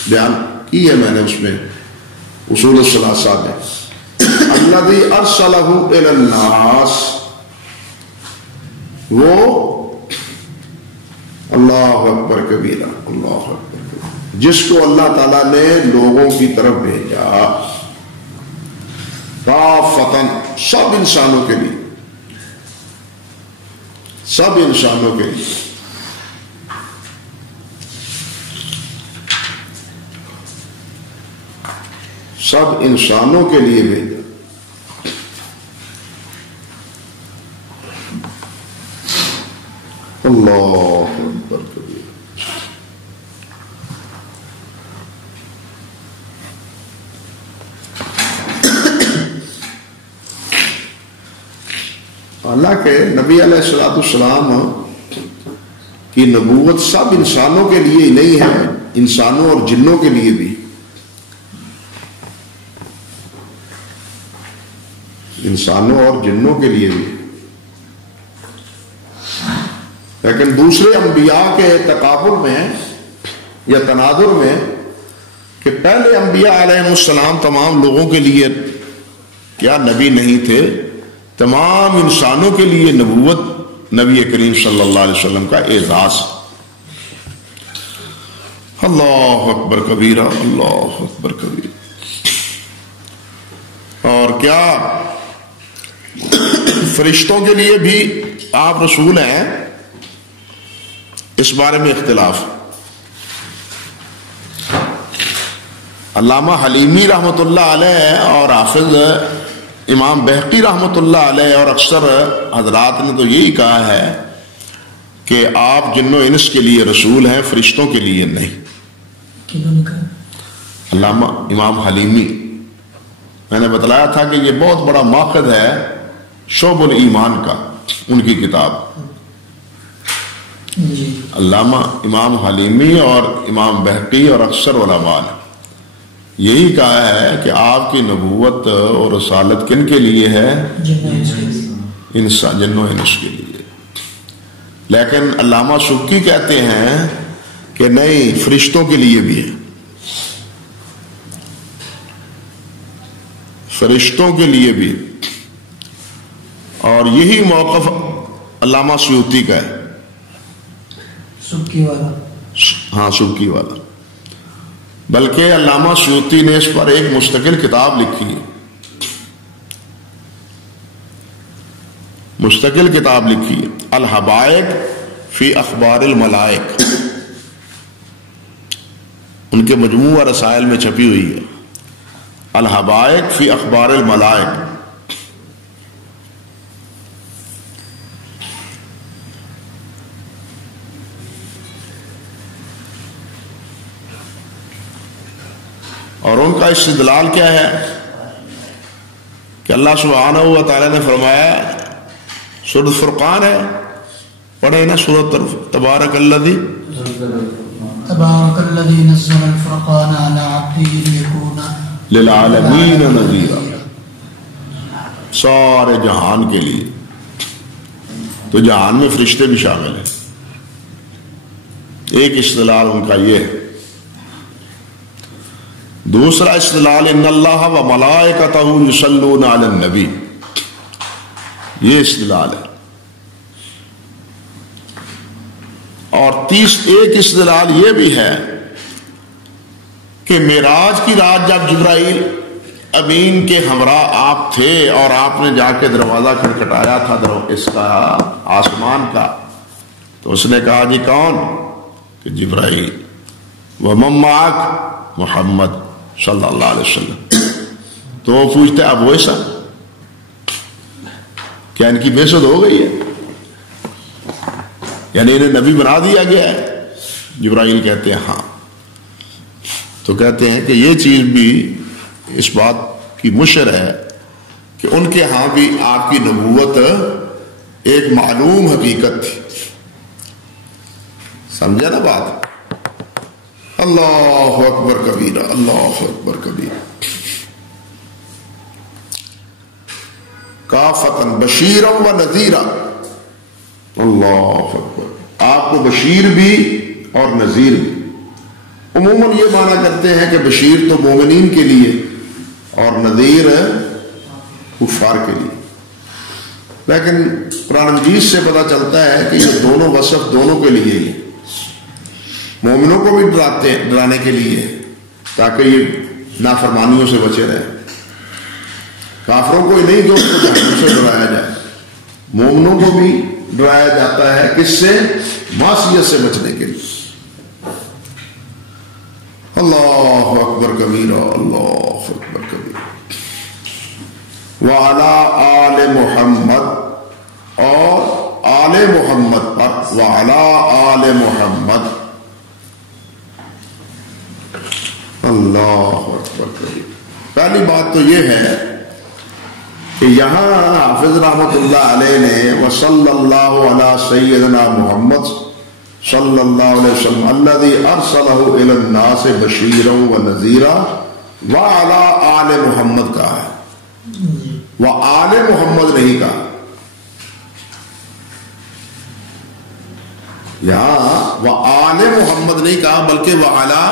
بیان کی ہے میں نے اس میں اصول الثلاثہ میں. الذی ارسلہ الی الناس، وہ اللہ اکبر کبیرہ، اللہ اکبر کبیرہ، جس کو اللہ تعالیٰ نے لوگوں کی طرف بھیجا، کافۃ، سب انسانوں کے لیے، سب انسانوں کے لیے. سب انسانوں کے لیے بھیجا. اللہ اکبر کبیرہ. حالانکہ نبی علیہ الصلوۃ والسلام کی نبوت سب انسانوں کے لیے ہی نہیں ہے، انسانوں اور جنوں کے لیے بھی. انسانوں اور جنوں کے لیے بھی. لیکن دوسرے انبیاء کے تقابل میں یا تناظر میں کہ پہلے انبیاء علیہ السلام تمام لوگوں کے لیے کیا نبی نہیں تھے، تمام انسانوں کے لیے نبوت نبی کریم صلی اللہ علیہ وسلم کا اعزاز. اللہ اکبر کبیرہ، اللہ اکبر کبیرہ. اور کیا فرشتوں کے لیے بھی آپ رسول ہیں؟ اس بارے میں اختلاف. علامہ حلیمی رحمۃ اللہ علیہ اور حافظ امام بہقی رحمۃ اللہ علیہ اور اکثر حضرات نے تو یہی کہا ہے کہ آپ جن و انس کے لیے رسول ہیں، فرشتوں کے لیے نہیں. علامہ امام حلیمی، میں نے بتلایا تھا کہ یہ بہت بڑا ماخذ ہے شعب الایمان کا، ان کی کتاب. علامہ امام حلیمی اور امام بہقی اور اکثر علماء نے یہی کہا ہے کہ آپ کی نبوت اور رسالت کن کے لیے ہے؟ جن و انس کے لیے. لیکن علامہ سبکی کہتے ہیں کہ نہیں، فرشتوں کے لیے بھی ہے، فرشتوں کے لیے بھی. اور یہی موقف علامہ سیوطی کا ہے، سبکی والا. ہاں سبکی والا. بلکہ علامہ سیوطی نے اس پر ایک مستقل کتاب لکھی ہے، مستقل کتاب لکھی ہے، الحبائق فی اخبار الملائک. ان کے مجموعہ رسائل میں چھپی ہوئی ہے، الحبائق فی اخبار الملائک. اور ان کا استدلال کیا ہے کہ اللہ سبحانہ و تعالیٰ نے فرمایا، سورۃ فرقان ہے، پڑھے نا سورۃ تبارک الذی نزل الفرقان علی عبدہ لیکون للعالمین نذیرا، سارے جہان کے لیے. تو جہان میں فرشتے بھی شامل ہیں. ایک استدلال ان کا یہ ہے. دوسرا استدلال ان اللہ و ملائکتہ یصلون علی النبی، یہ استدلال ہے. اور ایک استدلال یہ بھی ہے کہ معراج کی رات جب جبرائیل امین کے ہمراہ آپ تھے اور آپ نے جا کے دروازہ کھٹکھٹایا تھا اس کا آسمان کا، تو اس نے کہا جی کون؟ کہ جبرائیل۔ وَمَن مَّعَكَ؟ محمد صلی اللہ علیہ وسلم۔ تو وہ پوچھتے اب ویسا کیا ان کی بعثت ہو گئی ہے، یعنی انہیں نبی بنا دیا گیا ہے؟ جبرائیل کہتے ہیں ہاں۔ تو کہتے ہیں کہ یہ چیز بھی اس بات کی مشر ہے کہ ان کے ہاں بھی آپ کی نبوت ایک معلوم حقیقت تھی۔ سمجھا نا بات؟ اللہ اکبر کبیرہ، اللہ اکبر کبیرہ۔ کافتن بشیرا و نذیرا، اللہ اکبر، آپ کو بشیر بھی اور نذیر بھی۔ عموماً یہ معنی کرتے ہیں کہ بشیر تو مومنین کے لیے اور نذیر کفار کے لیے، لیکن قرآن مجید سے پتہ چلتا ہے کہ یہ دونوں وصف دونوں کے لیے ہی، مومنوں کو بھی ڈرانے کے لیے تاکہ یہ نافرمانیوں سے بچے رہیں، کافروں کو ہی نہیں جو اس کو جہنم سے ڈرایا جائے، مومنوں کو بھی ڈرایا جاتا ہے کس سے؟ معصیت سے بچنے کے لیے۔ اللہ اکبر کبیرہ، اللہ اکبر کبیرہ۔ وعلی آل محمد، اور آل محمد پر، وعلی آل محمد، اللہ اکبر کبیرہ۔ پہلی بات تو یہ ہے کہ یہاں حافظ رحمۃ اللہ علیہ نے وصلی اللہ علی سیدنا محمد صلی اللہ علیہ وسلم الذی ارسلہ الی الناس بشیرا و نذیرا وعلی آل محمد کہا ہے، وآل محمد نہیں کہا۔ یہاں وآل محمد نہیں کہا بلکہ وعلی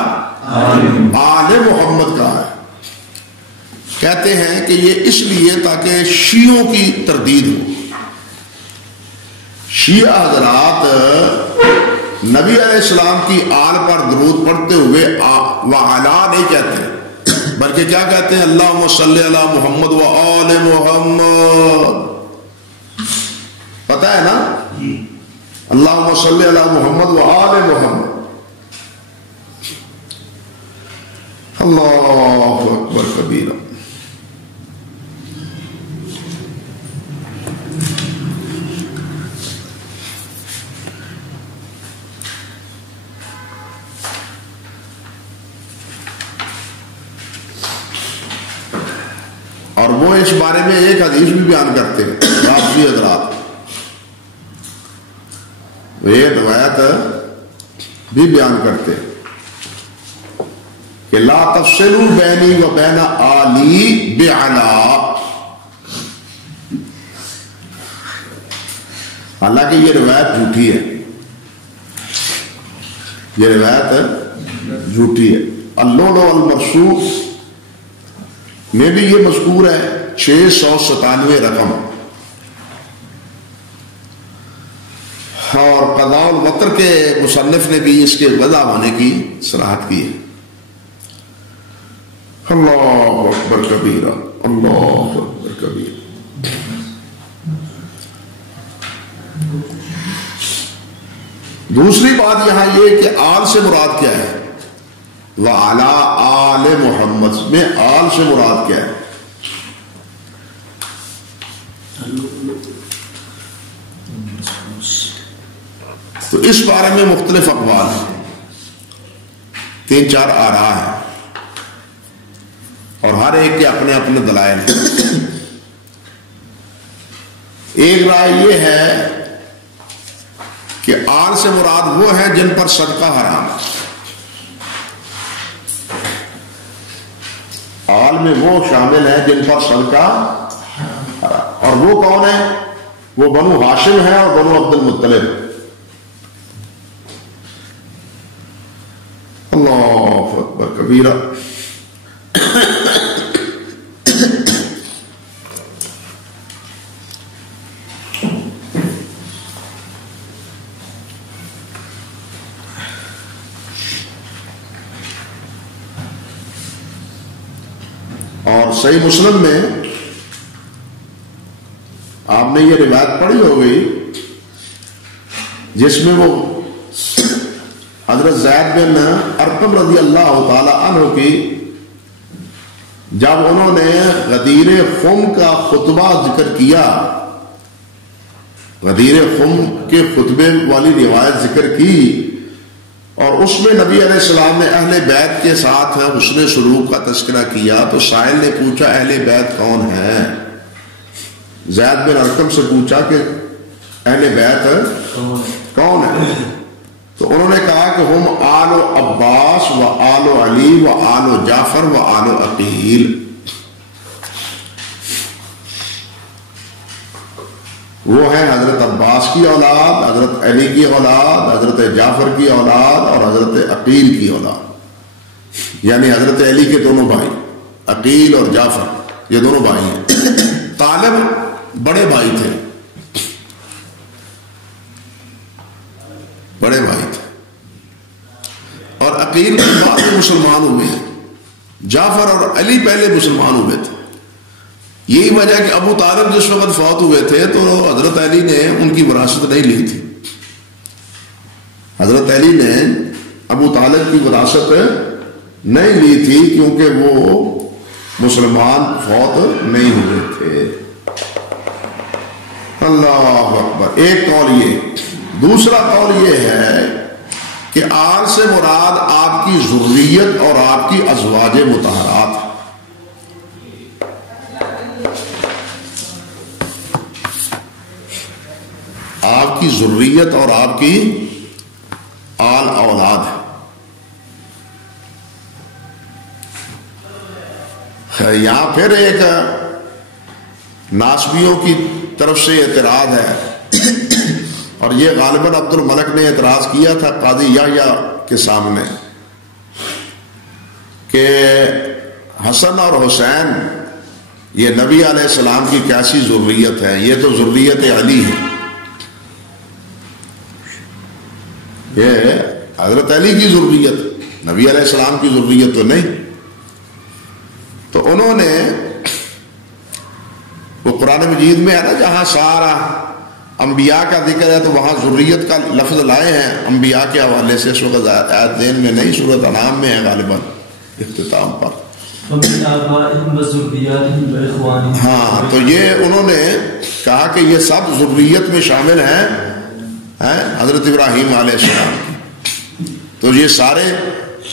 آل محمد کہا ہے۔ کہتے ہیں کہ یہ اس لیے تاکہ شیعوں کی تردید ہو۔ شیعہ حضرات نبی علیہ السلام کی آل پر درود پڑھتے ہوئے وعلا نہیں کہتے، بلکہ کیا کہتے ہیں؟ اللہم صلی علی محمد و آل محمد۔ پتہ ہے نا؟ اللہم صلی علی محمد و آل محمد۔ اللہ اکبر کبیرہ۔ اور وہ اس بارے میں ایک حدیث بھی بیان کرتے ہیں رافضی حضرات، یہ روایت بھی بیان کرتے ہیں کہ لا تفصلوا بینی و بین آلی بعلا، حالانکہ یہ روایت جھوٹی ہے، یہ روایت جھوٹی ہے۔ اللؤلؤ والمرصوص میں بھی یہ مذکور ہے 697 رقم، اور قضاء الوتر کے مصنف نے بھی اس کے وضع ہونے کی صراحت کی ہے۔ اللہ اکبر کبیرہ، اللہ اکبر کبیرہ۔ دوسری بات یہاں یہ کہ آل سے مراد کیا ہے؟ وعلی آل محمد میں آل سے مراد کیا ہے؟ تو اس بارے میں مختلف اقوال ہیں، 3-4 آراء ہیں، اور ہر ایک کے اپنے اپنے دلائل ہیں۔ ایک رائے یہ ہے کہ آل سے مراد وہ ہیں جن پر صدقہ حرام ہے۔ آل میں وہ شامل ہیں جن پر صدقہ حرام، اور وہ کون ہیں؟ وہ بنو ہاشم ہے اور بنو عبد المطلب۔ اللہ اکبر کبیرہ۔ صحیح مسلم میں آپ نے یہ روایت پڑھی ہوگی جس میں وہ حضرت زید بن ارقم رضی اللہ تعالی عنہ کی جب انہوں نے غدیر خم کا خطبہ ذکر کیا، غدیر خم کے خطبے والی روایت ذکر کی، اور اس میں نبی علیہ السلام نے اہل بیت کے ساتھ حسن سلوک کا تذکرہ کیا، تو سائل نے پوچھا اہل بیت کون ہے؟ زید بن ارقم سے پوچھا کہ اہل بیت کون ہے؟ تو انہوں نے کہا کہ ہم آل عباس و آل علی و آل جعفر و آل عقیل، وہ ہیں حضرت عباس کی اولاد، حضرت علی کی اولاد، حضرت جعفر کی اولاد اور حضرت عقیل کی اولاد، یعنی حضرت علی کے دونوں بھائی عقیل اور جعفر یہ دونوں بھائی ہیں۔ طالب بڑے بھائی تھے، بڑے بھائی تھے، اور عقیل کے بعد مسلمان ہوئے ہیں، جعفر اور علی پہلے مسلمان ہوئے تھے۔ یہی وجہ کہ ابو طالب جس وقت فوت ہوئے تھے تو حضرت علی نے ان کی وراثت نہیں لی تھی، حضرت علی نے ابو طالب کی وراثت نہیں لی تھی کیونکہ وہ مسلمان فوت نہیں ہوئے تھے۔ اللہ اکبر، ایک قول یہ۔ دوسرا قول یہ ہے کہ آل سے مراد آپ کی ذریت اور آپ کی ازواج مطہرات، آپ کی ذریت اور آپ کی آل اولاد ہے۔ یہاں پھر ایک ناسبیوں کی طرف سے اعتراض ہے، اور یہ غالباً عبد الملک نے اعتراض کیا تھا قاضی یحییٰ کے سامنے کہ حسن اور حسین یہ نبی علیہ السلام کی کیسی ذریت ہے؟ یہ تو ذریت علی ہے، یہ حضرت علی کی ذریت، نبی علیہ السلام کی ذریت تو نہیں۔ تو انہوں نے وہ قرآن مجید میں ہے نا جہاں سارا انبیاء کا ذکر ہے تو وہاں ذریت کا لفظ لائے ہیں انبیاء کے حوالے سے، اس وقت آیت ذہن میں نہیں، سورۃ انعام میں ہے غالباً اختتام پر۔ ہاں، تو یہ انہوں نے کہا کہ یہ سب ذریت میں شامل ہیں حضرت ابراہیم علیہ السلام کی، تو یہ سارے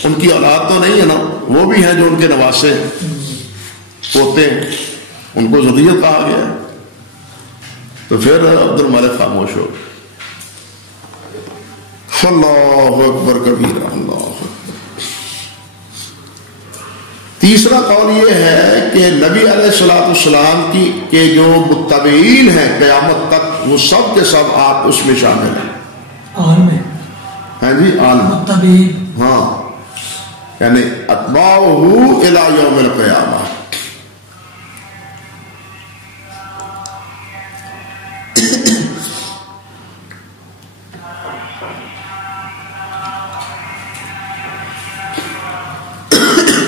ان کی اولاد تو نہیں ہے نا، وہ بھی ہیں جو ان کے نواسے پوتے ہیں، ان کو ذریت کہا گیا ہے۔ تو پھر عبد الملک خاموش ہو۔ اللہ اکبر کبیرہ، اللہ اکبر۔ تیسرا قول یہ ہے کہ نبی علیہ السلام کی کے جو متبعین ہیں قیامت تک وہ سب کے سب آپ اس میں شامل ہیں، عالم ہیں جی، عالم متبعین، ہاں، یعنی اتباعہ الی یوم القیامہ۔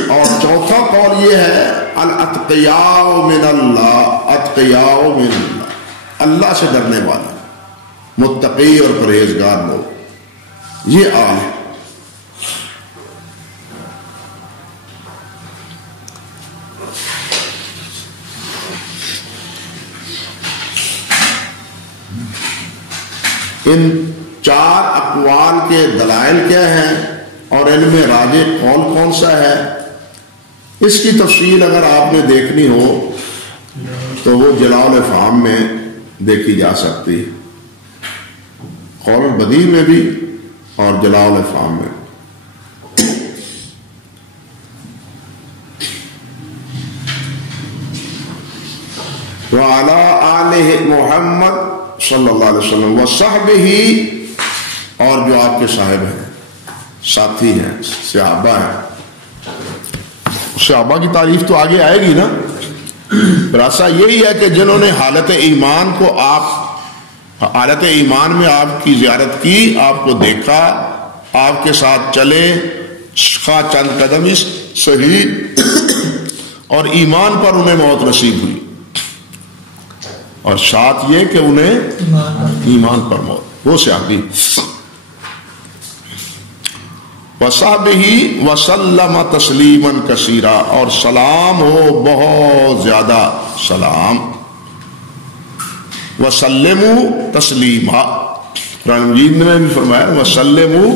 اور چوتھا قول یہ ہے الاتقیاء من اللہ، اتقیاء من اللہ، اللہ سے ڈرنے والے متقی اور پرہیزگار لوگ، یہ آل ہے۔ ان چار اقوال کے دلائل کیا ہیں اور ان میں راجح قول کون سا ہے، اس کی تفصیل اگر آپ نے دیکھنی ہو تو وہ جلاء الافہام میں دیکھی جا سکتی ہے، قول البدیع میں بھی اور جلاء الافہام میں۔ وعلی آلہ محمد صلی اللہ علیہ وسلم وصحبہ، اور جو آپ کے صاحب ہیں، ساتھی ہیں، صحابہ ہیں۔ صحابہ کی تعریف تو آگے آئے گی نا۔ خلاصہ یہی ہے کہ جنہوں نے حالت ایمان کو حالت ایمان میں آپ کی زیارت کی، آپ کو دیکھا، آپ کے ساتھ چلے، خواہ چند قدم صحیح، اور ایمان پر انہیں موت نصیب ہوئی، اور ساتھ یہ کہ انہیں ایمان پر موت، وہ صحابی۔ وَصَحْبِهِ وَسَلَّمَ تَسْلِيمًا كَثِيرًا، اور سلام ہو بہت زیادہ سلام۔ وَسَلِّمُوا تَسْلِيمًا، قرآن مجید نے بھی فرمایا وَسَلِّمُوا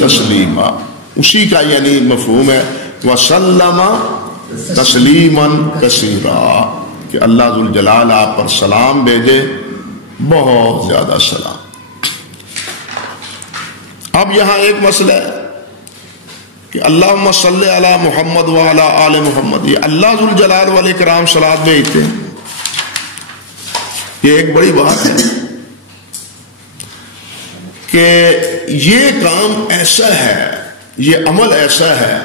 تَسْلِيمًا، اسی کا یعنی مفہوم ہے وَسَلَّمَ تَسْلِيمًا كَثِيرًا، کہ اللہ ذوالجلال آپ پر سلام بھیجے، بہت زیادہ سلام۔ اب یہاں ایک مسئلہ ہے کہ اللہم صلی علی محمد وعلی آل محمد، یہ اللہ ذوالجلال والاکرام صلاۃ بھیجتے ہیں، یہ ایک بڑی بات ہے کہ یہ کام ایسا ہے، یہ عمل ایسا ہے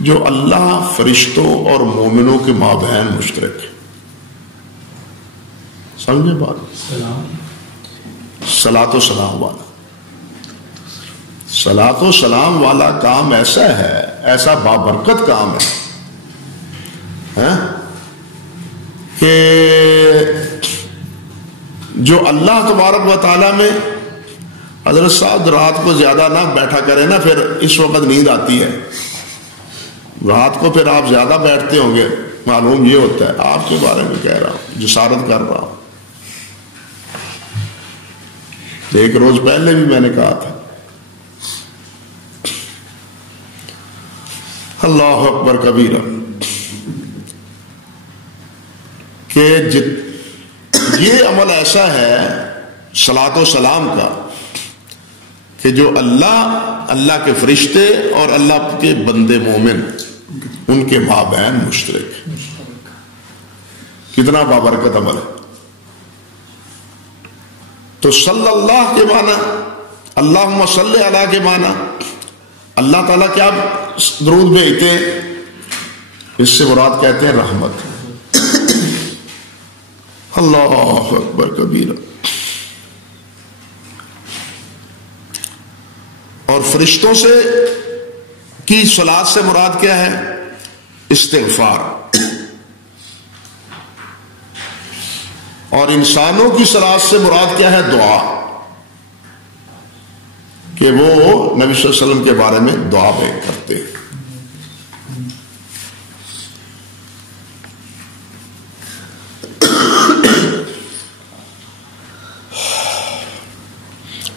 جو اللہ فرشتوں اور مومنوں کے مابین مشترک ہے۔ سمجھے بات؟ صلاۃ و سلام والا، صلاۃ و سلام والا کام ایسا ہے، ایسا بابرکت کام ہے کہ جو اللہ تبارک و تعالیٰ میں، حضرت صاحب رات کو زیادہ نہ بیٹھا کرے نا، پھر اس وقت نیند آتی ہے، رات کو پھر آپ زیادہ بیٹھتے ہوں گے، معلوم یہ ہوتا ہے، آپ کے بارے میں کہہ رہا ہوں، جسارت کر رہا ہوں۔ ایک روز پہلے بھی میں نے کہا تھا، اللہ اکبر کبیرہ، کہ یہ عمل ایسا ہے صلاۃ و سلام کا کہ جو اللہ کے فرشتے اور اللہ کے بندے مومن ان کے مابین مشترک، کتنا بابرکت عمل ہے۔ تو صلی اللہ کے معنی، اللہم صلی علی کے معنی، اللہ تعالیٰ کیا درود بھیجتے ہیں، اس سے مراد کہتے ہیں رحمت۔ اللہ اکبر کبیرہ۔ اور فرشتوں سے کی صلاۃ سے مراد کیا ہے؟ استغفار۔ اور انسانوں کی صلاۃ سے مراد کیا ہے؟ دعا، کہ وہ نبی صلی اللہ علیہ وسلم کے بارے میں دعا کرتے ہیں۔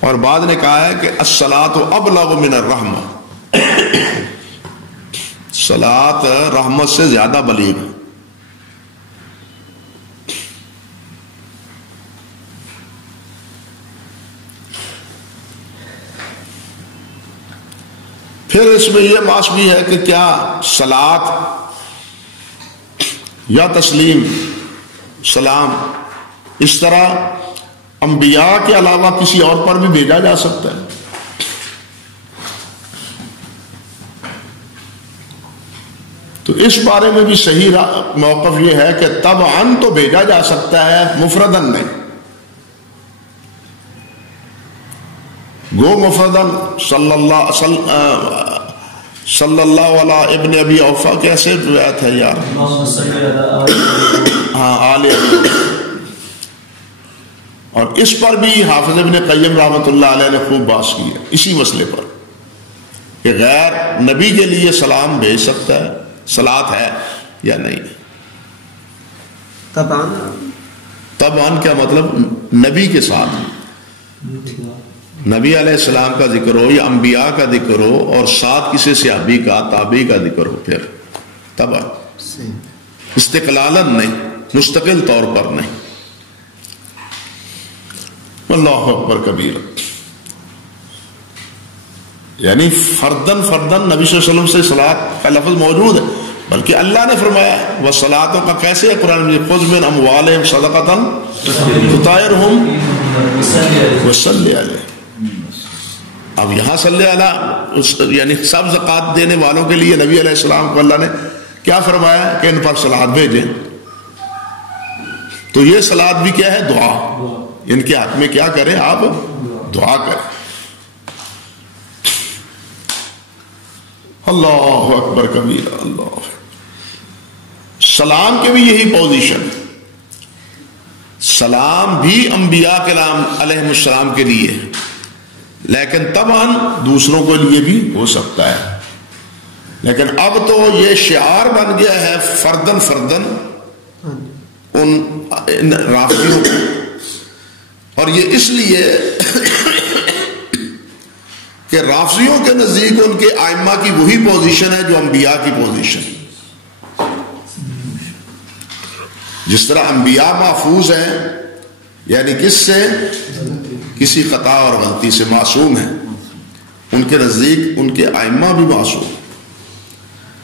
اور بعد نے کہا ہے کہ الصلاۃ ابلغ من الرحمہ، صلاۃ رحمت سے زیادہ بلیغ ہے۔ پھر اس میں یہ بات بھی ہے کہ کیا صلاۃ یا تسلیم، سلام، اس طرح انبیاء کے علاوہ کسی اور پر بھی بھیجا جا سکتا ہے؟ تو اس بارے میں بھی صحیح موقف یہ ہے کہ طبعاً تو بھیجا جا سکتا ہے، مفردن نہیں۔ گو مفردن صلی اللہ علیہ ابن ابی اوفا، کیسے روایت ہے یار؟ ہاں، آل ابی۔ اور اس پر بھی حافظ ابن قیم رحمۃ اللہ علیہ نے خوب بحث کی ہے، اسی مسئلے پر کہ غیر نبی کے لیے سلام بھیج سکتا ہے، صلاۃ ہے یا نہیں۔ طبعاً کیا مطلب؟ نبی کے ساتھ، نبی علیہ السلام کا ذکر ہو یا انبیاء کا ذکر ہو اور ساتھ کسی صحابی کا، تابعی کا ذکر ہو، پھر طبعاً، استقلالاً نہیں، مستقل طور پر نہیں۔ اللہ اکبر کبیرہ، یعنی فردن فردن نبی صلی اللہ علیہ وسلم سے صلاۃ کا لفظ موجود ہے، بلکہ اللہ نے فرمایا وہ صلاتوں کا کیسے ہے قرآن میں، خذ من اموالہم صدقۃ تطہرہم وصلی علیہم۔ اب یہاں صلی علیہ، یعنی سب زکوٰۃ دینے والوں کے لیے نبی علیہ السلام کو اللہ نے کیا فرمایا کہ ان پر صلات بھیجیں۔ تو یہ صلات بھی کیا ہے؟ دعا۔ ان کے حق میں کیا کریں آپ؟ دعا کریں۔ اللہ اکبر کبیرہ، اللہ سلام کی بھی یہی پوزیشن ہے. سلام بھی انبیاء کلام علیہ السلام کے لیے ہے، لیکن طبعاً دوسروں کے لیے بھی ہو سکتا ہے. لیکن اب تو یہ شعار بن گیا ہے فردن فردن ان رافضیوں کو، اور یہ اس لیے کہ رافضیوں کے نزدیک ان کے ائمہ کی وہی پوزیشن ہے جو انبیاء کی پوزیشن. جس طرح انبیاء محفوظ ہیں، یعنی کس سے؟ کسی خطا اور غلطی سے معصوم ہیں، ان کے نزدیک ان کے ائمہ بھی معصوم.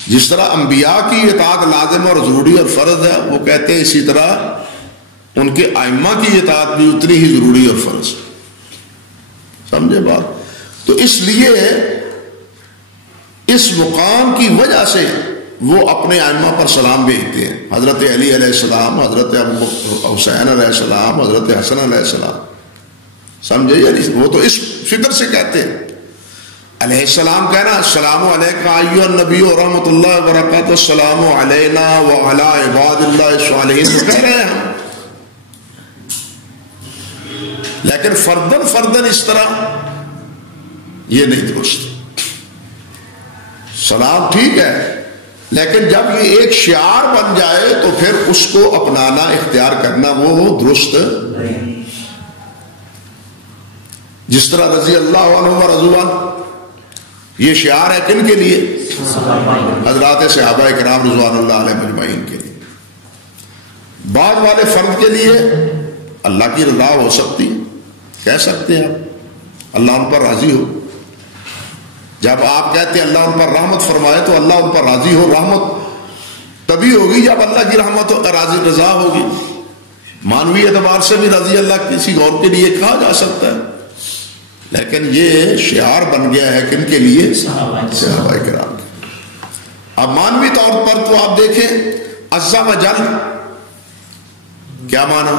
جس طرح انبیاء کی اطاعت لازم اور ضروری اور فرض ہے، وہ کہتے ہیں اسی طرح ان کے ائمہ کی اطاعت بھی اتنی ہی ضروری اور فرض ہے. سمجھے بات؟ تو اس لیے اس مقام کی وجہ سے وہ اپنے ائمہ پر سلام بھیجتے ہیں. حضرت علی علیہ السلام، حضرت حسین علیہ السلام، حضرت حسن علیہ السلام. سمجھے؟ یعنی وہ تو اس فکر سے کہتے ہیں. علیہ السلام کہنا السلام علیکم ایھا النبی ورحمۃ اللہ وبرکاتہ، السلام علینا وعلی عباد اللہ الصالحین کہہ رہے ہیں. لیکن فردن فردن اس طرح یہ نہیں درست. سلام ٹھیک ہے، لیکن جب یہ ایک شعار بن جائے تو پھر اس کو اپنانا، اختیار کرنا وہ درست. جس طرح رضی اللہ عنہ و رضوا عنہ یہ شعار ہے کن کے لیے؟ حضرات صحابہ کرام رضوان اللہ علیہ اجمعین کے لیے. بعد والے فرد کے لیے اللہ کی رضا ہو سکتی، کہہ سکتے ہیں آپ اللہ ان پر راضی ہو. جب آپ کہتے ہیں اللہ ان پر رحمت فرمائے تو اللہ ان پر راضی ہو. رحمت تبھی ہوگی جب اللہ کی رحمت راضی رضا ہوگی. مانوی اعتبار سے بھی رضی اللہ کسی اور کے لیے کہا جا سکتا ہے، لیکن یہ شعار بن گیا ہے کن کے لیے؟ صحابہ کرام. اب مانوی طور پر تو آپ دیکھیں عز و جل کیا مانا؟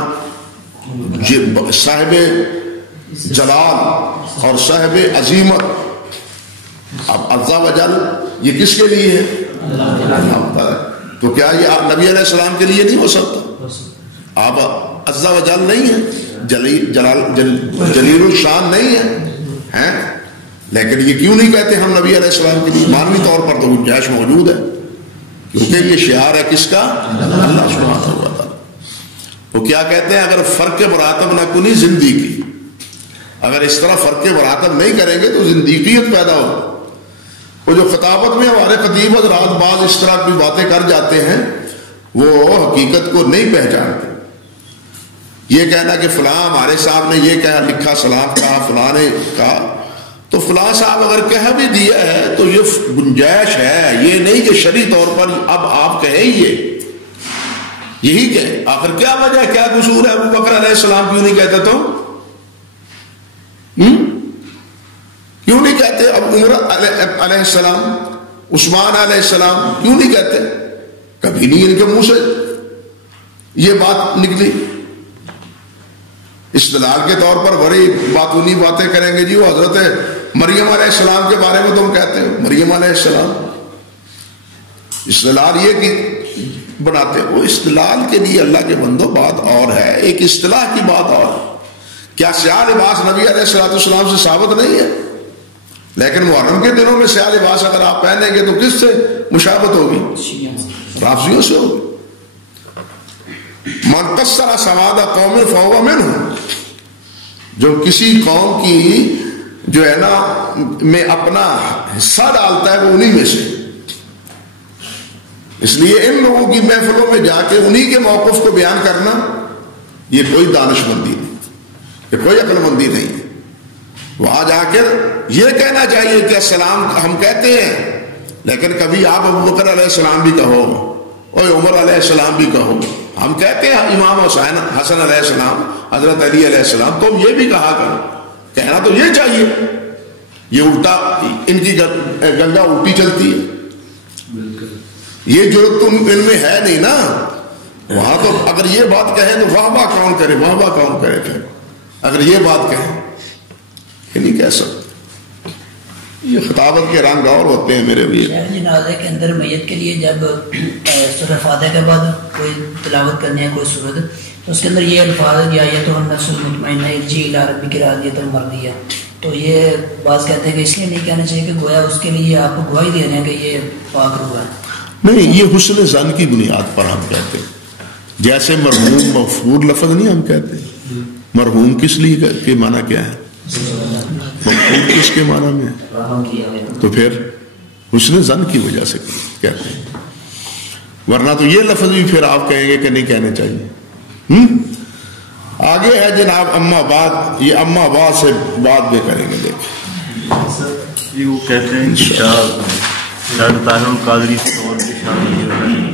صاحب جلال اور صاحب عظیمت. اب عز و جل یہ کس کے لیے ہے؟ اللہ. تو کیا یہ نبی علیہ السلام کے لیے نہیں ہو سکتا؟ آپ عز و جل نہیں ہے، جلیل الشان نہیں ہے، لیکن یہ کیوں نہیں کہتے ہم نبی علیہ السلام کے لیے؟ مانوی طور پر تو گنجائش موجود ہے، کیونکہ یہ شعار ہے کس کا؟ اللہ سبحانہ و تعالیٰ. وہ کیا کہتے ہیں؟ اگر فرق مراتب نہ کنی زندگی، اگر اس طرح فرق مراتب نہیں کریں گے تو زندگیت پیدا ہو. وہ جو خطابت میں ہمارے خطیب حضرات بعض اس طرح کی باتیں کر جاتے ہیں، وہ حقیقت کو نہیں پہچانتے. یہ کہنا کہ فلاں ہمارے صاحب نے یہ کہا، لکھا سلام کہا، فلاں نے کہا، تو فلاں صاحب اگر کہہ بھی دیا ہے تو یہ گنجائش ہے، یہ نہیں کہ شرعی طور پر اب آپ کہیں یہی کہ آخر کیا وجہ، کیا قصور ہے؟ ابو بکر علیہ السلام کیوں نہیں کہتے؟ تو کیوں نہیں کہتے؟ اب عمر علیہ السلام، عثمان علیہ السلام کیوں نہیں کہتے؟ کبھی نہیں ان کے منہ سے یہ بات نکلی. استدلال کے طور پر بڑی باتونی باتیں کریں گے جی وہ حضرت مریم علیہ السلام کے بارے میں تم کہتے ہو مریم علیہ السلام. استدلال یہ کہ بناتے وہ استدلال کے لیے اللہ کے بندو بات اور ہے، ایک اصطلاح کی بات اور ہے. کیا سیاہ لباس نبی علیہ السلام سے ثابت نہیں ہے؟ لیکن محرم کے دنوں میں سیاہ لباس اگر آپ پہنیں گے تو کس سے مشابہت ہوگی؟ رافضیوں سے ہوگی. من قصر سواد قوم فهو منهم، جو کسی قوم کی جو ہے نا میں اپنا حصہ ڈالتا ہے وہ انہی میں سے. اس لیے ان لوگوں کی محفلوں میں جا کے انہی کے موقف کو بیان کرنا یہ کوئی دانش مندی نہیں، یہ کوئی عقل مندی نہیں ہے. وہاں جا کر یہ کہنا چاہیے کہ السلام ہم کہتے ہیں، لیکن کبھی آپ ابو بکر علیہ السلام بھی کہو اور عمر علیہ السلام بھی کہو. ہم کہتے ہیں امام حسن علیہ السلام، حضرت علی علیہ السلام، تم یہ بھی کہا کرو. کہنا تو یہ چاہیے. یہ الٹا ان کی گنگا الٹی چلتی ہے. یہ جو تم ان میں ہے نہیں نا. وہاں تو اگر یہ بات کہیں تو واہ واہ کون کرے، واہ واہ کون کرے. پھر اگر یہ بات کہیں یہ نہیں کہہ سکتے. یہ خطابت کے رنگ اور ہوتے ہیں میرے بھی. جنازے کے اندر میت کے لیے جب سورہ فاتحہ کے بعد کوئی تلاوت کرنے ہے کوئی سورت، تو اس کے اندر یہ الفاظ یا تو النفس المطمئنہ ارجعی الی ربک راضیۃ مرضیہ، تو یہ بعض کہتے ہیں کہ اس لیے نہیں کہنا چاہیے کہ گویا اس کے لیے آپ کو گواہی دے رہے ہیں کہ یہ پاک روح ہے. نہیں، یہ حسن ظن کی بنیاد پر ہم کہتے ہیں. جیسے مرحوم مغفور لفظ نہیں ہم کہتے. مرحوم کس لیے کے معنی کیا ہے؟ مغفور کس کے معنی میں ہے؟ تو پھر حسن ظن کی وجہ سے کہتے ہیں. ورنہ تو یہ لفظ بھی پھر آپ کہیں گے کہ نہیں کہنے چاہیے. آگے ہے جناب اما بعد. یہ اما بعد سے بعد میں کریں گے. دیکھیں وہ کہتے ہیں کہ شاہ طاہر القادری سے اور بھی شامل